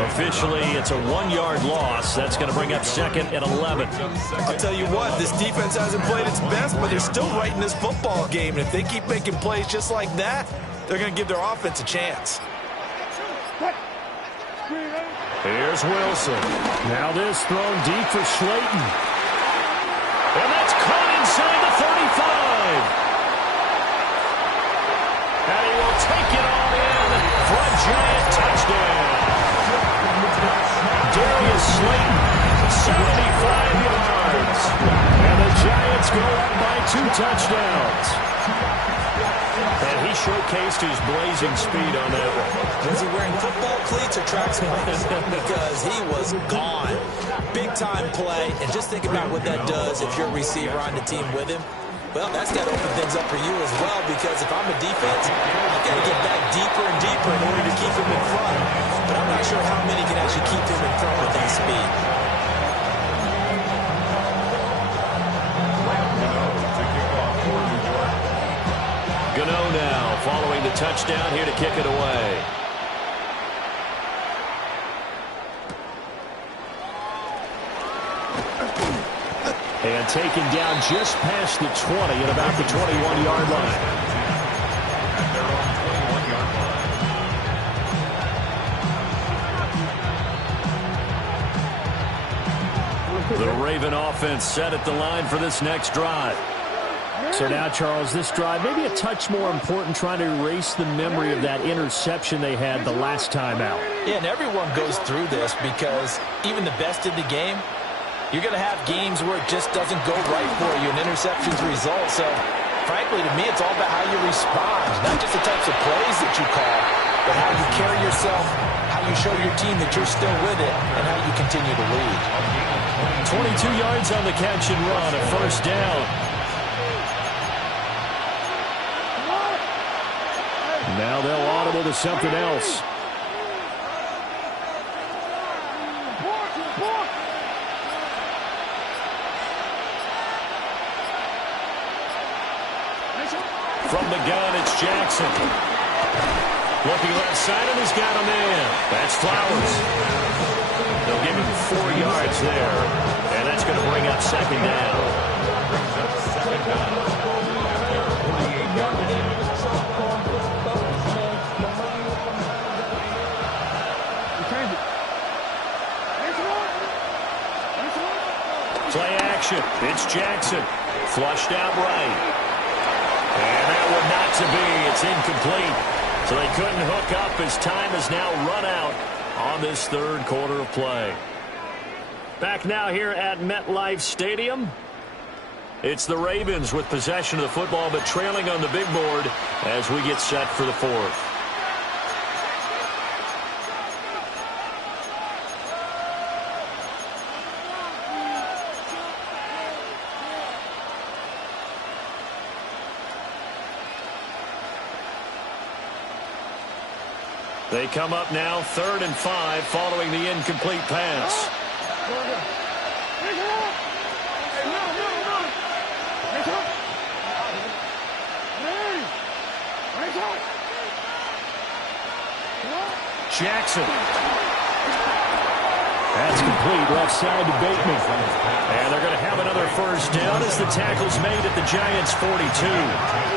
Officially, it's a 1-yard loss. That's going to bring up second and 11. I'll tell you what, this defense hasn't played its best, but they're still right in this football game. And if they keep making plays just like that, they're going to give their offense a chance. Here's Wilson. Now this thrown deep for Slayton. And that's caught inside the 35. And he will take it all in for a Giant touchdown. Darius Slayton, 75 yards. And the Giants go up by 2 touchdowns. And he showcased his blazing speed on that one. Was he wearing football cleats or track spikes? Because he was gone. Big-time play. And just think about what that does if you're a receiver on the team with him. Well, that's got to open things up for you as well, because if I'm a defense, I've got to get back deeper and deeper in order to keep him in front. But I'm not sure how many can actually keep him in front with that speed. Gano now following the touchdown, here to kick it away. And taken down just past the 20 at about the 21-yard line. The Raven offense set at the line for this next drive. So now, Charles, this drive maybe a touch more important, trying to erase the memory of that interception they had the last time out. Yeah, and everyone goes through this, because even the best in the game, you're going to have games where it just doesn't go right for you, and interceptions result. So, frankly, to me, it's all about how you respond, not just the types of plays that you call, but how you carry yourself, how you show your team that you're still with it, and how you continue to lead. 22 yards on the catch and run, a first down. Now they'll audible to something else. From the gun, it's Jackson. Looking left side, and he's got a man. That's Flowers. They'll give him 4 yards there, and that's going to bring up second down. Play action. It's Jackson. Flushed out right. And that one not to be. It's incomplete. So they couldn't hook up as time has now run out on this third quarter of play. Back now here at MetLife Stadium. It's the Ravens with possession of the football, but trailing on the big board as we get set for the fourth. They come up now, 3rd and 5, following the incomplete pass. Jackson. That's complete, left side to Bateman. And they're going to have another first down as the tackle's made at the Giants' 42.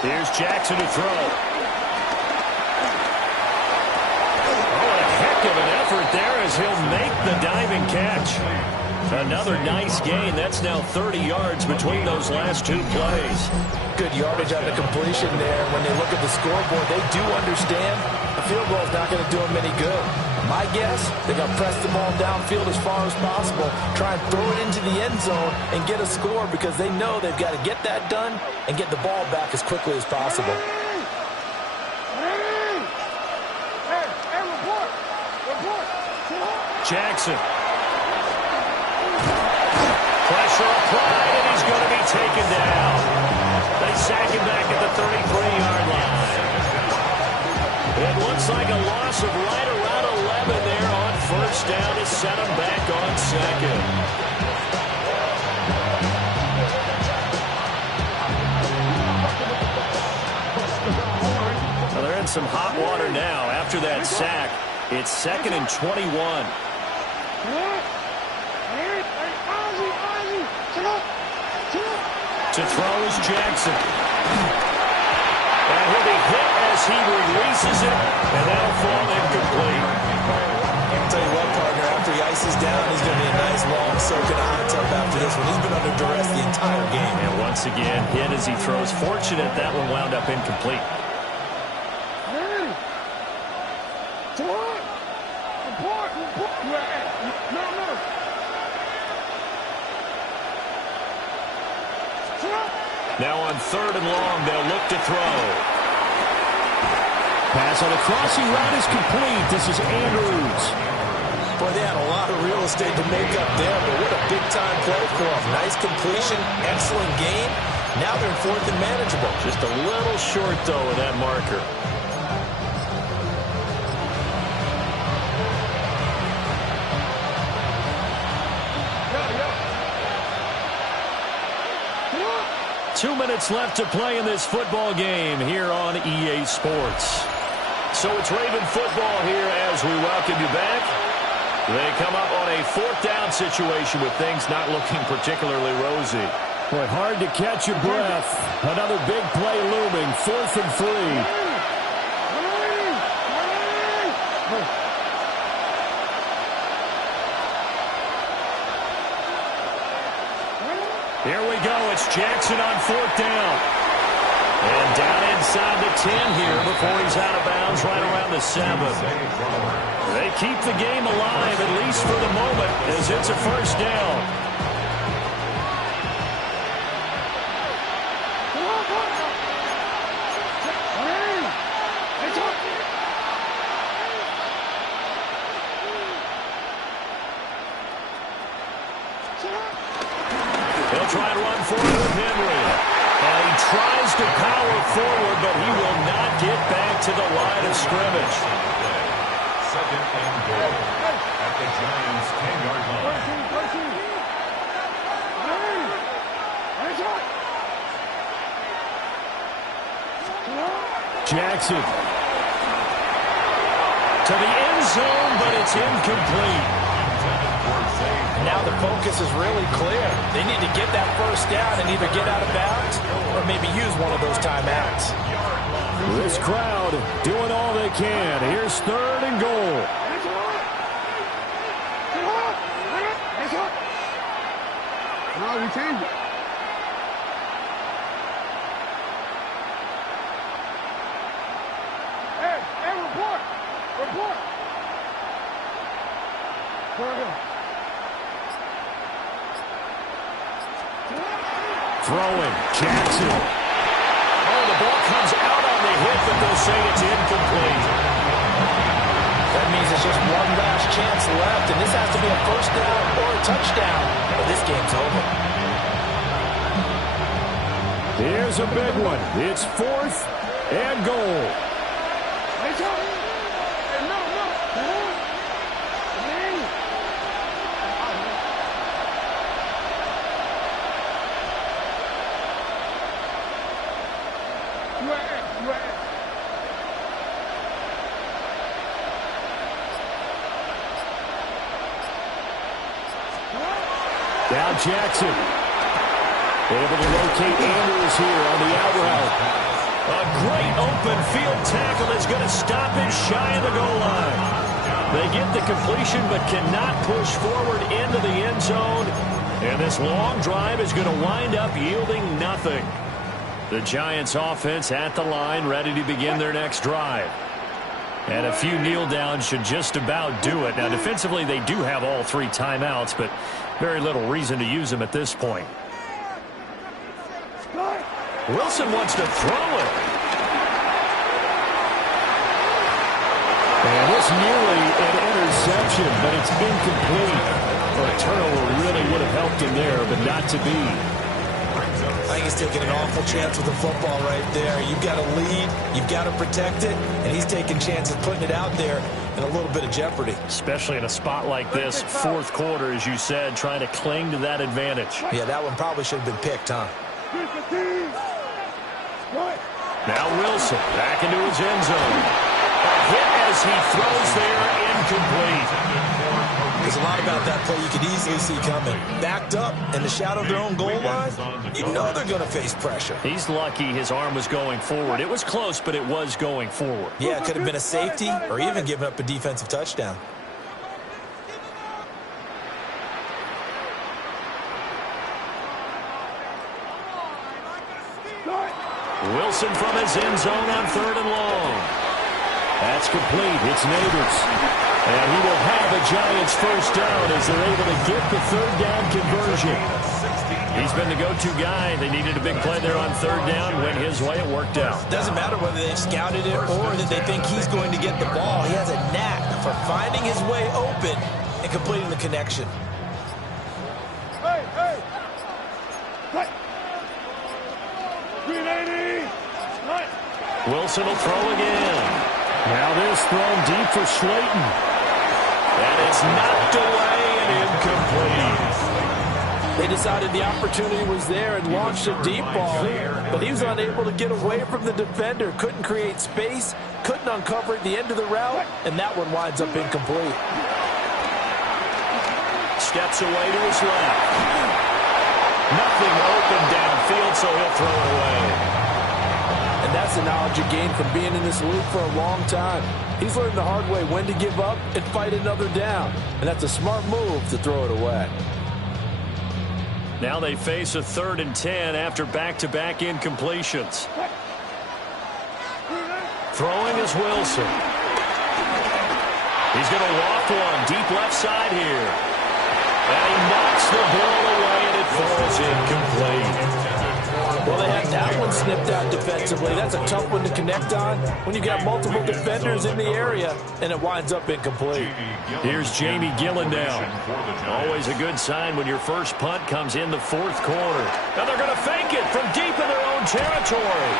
Here's Jackson to throw. Oh, a heck of an effort there as he'll make the diving catch. Another nice gain. That's now 30 yards between those last 2 plays. Good yardage on the completion there. When they look at the scoreboard, they do understand the field goal is not going to do them any good. My guess, they're going to press the ball downfield as far as possible, try and throw it into the end zone and get a score because they know they've got to get that done and get the ball back as quickly as possible. Jackson. Pressure applied, and he's going to be taken down. They sack him back at the 33-yard line. It looks like a loss of right around 11 there on first down to set him back on second. Well, they're in some hot water now after that sack. It's 2nd and 21. To throw is Jackson. And he'll be hit as he releases it, and that'll fall incomplete. I'll tell you what, partner, after he ices down, he's going to be a nice long soak in a hot tub after this one. He's been under duress the entire game. And once again, hit as he throws. Fortunate that one wound up incomplete. Now on 3rd and long, they'll look to throw. Pass on the crossing route is complete. This is Andrews. Boy, they had a lot of real estate to make up there, but what a big-time play for him. Nice completion, excellent game. Now they're in 4th and manageable. Just a little short, though, of that marker. Two minutes left to play in this football game here on EA Sports. So it's Raven football here as we welcome you back. They come up on a 4th down situation with things not looking particularly rosy. Boy, hard to catch your breath. Another big play looming. 4th and 3. Here we go. It's Jackson on 4th down. And down inside the 10 here before he's out of bounds right around the 7. They keep the game alive, at least for the moment, as it's a first down. He'll try and run forward with Henry. And he tries to power forward, but he will not get back to the line of scrimmage. 2nd and goal at the Giants' 10-yard line. Jackson. To the end zone, but it's incomplete. Now the focus is really clear. They need to get that first down and either get out of bounds or maybe use one of those timeouts. This crowd doing all they can. Here's 3rd and goal. Now we change it. Hey, report! Report! Go ahead. Throwing. Jackson. Oh, the ball comes out on the hit, but they'll say it's incomplete. That means it's just one last chance left, and this has to be a first down or a touchdown, or this game's over. Here's a big one. It's 4th and goal. Now Jackson. Able to locate Andrews here on the out route. A great open field tackle is going to stop it shy of the goal line. They get the completion but cannot push forward into the end zone. And this long drive is going to wind up yielding nothing. The Giants offense at the line, ready to begin their next drive. And a few kneel downs should just about do it. Now, defensively, they do have all 3 timeouts, but very little reason to use them at this point. Wilson wants to throw it. And it's nearly an interception, but it's incomplete. A turnover really would have helped him there, but not to be. I think he's taking an awful chance with the football right there. You've got to lead, you've got to protect it, and he's taking chances putting it out there in a little bit of jeopardy. Especially in a spot like this, 4th quarter, as you said, trying to cling to that advantage. Yeah, that one probably should have been picked, huh? Now Wilson back into his end zone. A hit as he throws there, incomplete. There's a lot about that play you could easily see coming. Backed up in the shadow of their own goal line, you know they're going to face pressure. He's lucky his arm was going forward. It was close, but it was going forward. Yeah, it could have been a safety or even given up a defensive touchdown. Wilson from his end zone on 3rd and long. That's complete. It's Neighbors. And he will have a Giants first down as they're able to get the 3rd down conversion. He's been the go-to guy. They needed a big play there on 3rd down. Went his way. It worked out. Doesn't matter whether they've scouted it or that they think he's going to get the ball. He has a knack for finding his way open and completing the connection. Hey, hey! Cut! 380! Cut! Wilson will throw again. Now this thrown deep for Slayton. And it's knocked away and incomplete. They decided the opportunity was there and launched a deep ball, but he was unable to get away from the defender. Couldn't create space, couldn't uncover at the end of the route, and that one winds up incomplete. Steps away to his left. Nothing open downfield, so he'll throw it away. And that's the knowledge you gain from being in this league for a long time. He's learned the hard way when to give up and fight another down. And that's a smart move to throw it away. Now they face a 3rd and 10 after back-to-back incompletions. Throwing is Wilson. He's going to waft one deep left side here. And he knocks the ball away, and it falls incomplete. Well, they had that one snipped out defensively. That's a tough one to connect on when you've got multiple defenders in the area, and it winds up incomplete. Here's Jamie Gillen down. Always a good sign when your first punt comes in the 4th quarter. Now they're going to fake it from deep in their own territory.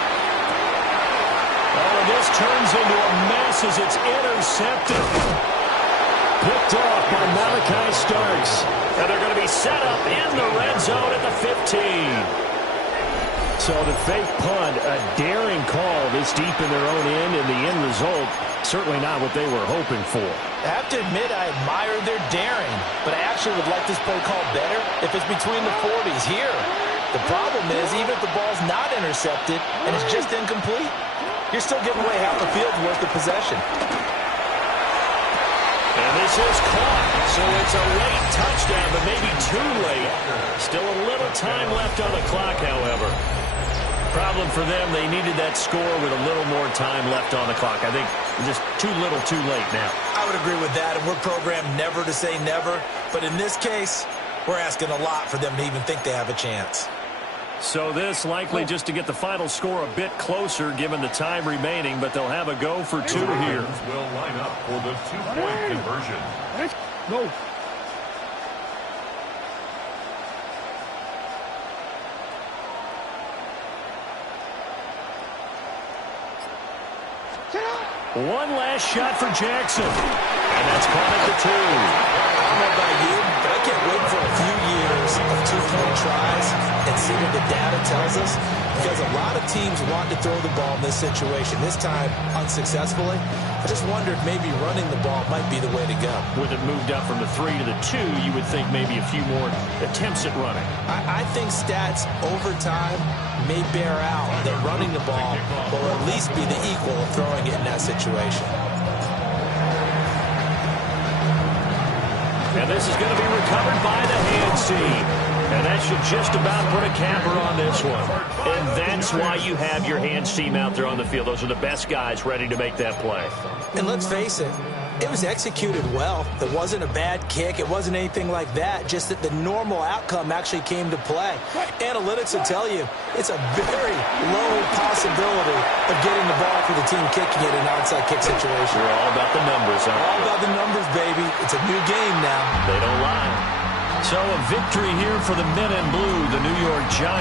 Oh, this turns into a mess as it's intercepted. Picked off by Malachi Starks. And they're going to be set up in the red zone at the 15. So the fake punt, a daring call this deep in their own end, and the end result, certainly not what they were hoping for. I have to admit, I admire their daring, but I actually would like this play called better if it's between the 40s here. The problem is, even if the ball's not intercepted and it's just incomplete, you're still giving away half the field's worth of possession. And this is caught, so it's a late touchdown, but maybe too late. Still a little time left on the clock, however. Problem for them, they needed that score with a little more time left on the clock. I think just too little too late now. I would agree with that, and we're programmed never to say never. But in this case, we're asking a lot for them to even think they have a chance. So this likely just to get the final score a bit closer given the time remaining, but they'll have a go for 2 here. Will line up for the 2-point conversion. Go. One last shot for Jackson. And that's caught at the 2. I don't know about you, but I can't wait for a few years of 2-point tries and see what the data tells us, because a lot of teams want to throw the ball in this situation, this time unsuccessfully. I just wonder if maybe running the ball might be the way to go. With it moved up from the 3 to the 2, you would think maybe a few more attempts at running. I think stats over time may bear out that running the ball will at least be the equal of throwing it in that situation. And this is going to be recovered by the hands team. And that should just about put a capper on this one. And that's why you have your hands team out there on the field. Those are the best guys ready to make that play. And let's face it, it was executed well. It wasn't a bad kick. It wasn't anything like that. Just that the normal outcome actually came to play. Analytics will tell you it's a very low possibility of getting the ball for the team kicking it in an onside kick situation. We're all about the numbers, aren't we? All about the numbers, baby. It's a new game now. They don't lie. So a victory here for the men in blue, the New York Giants.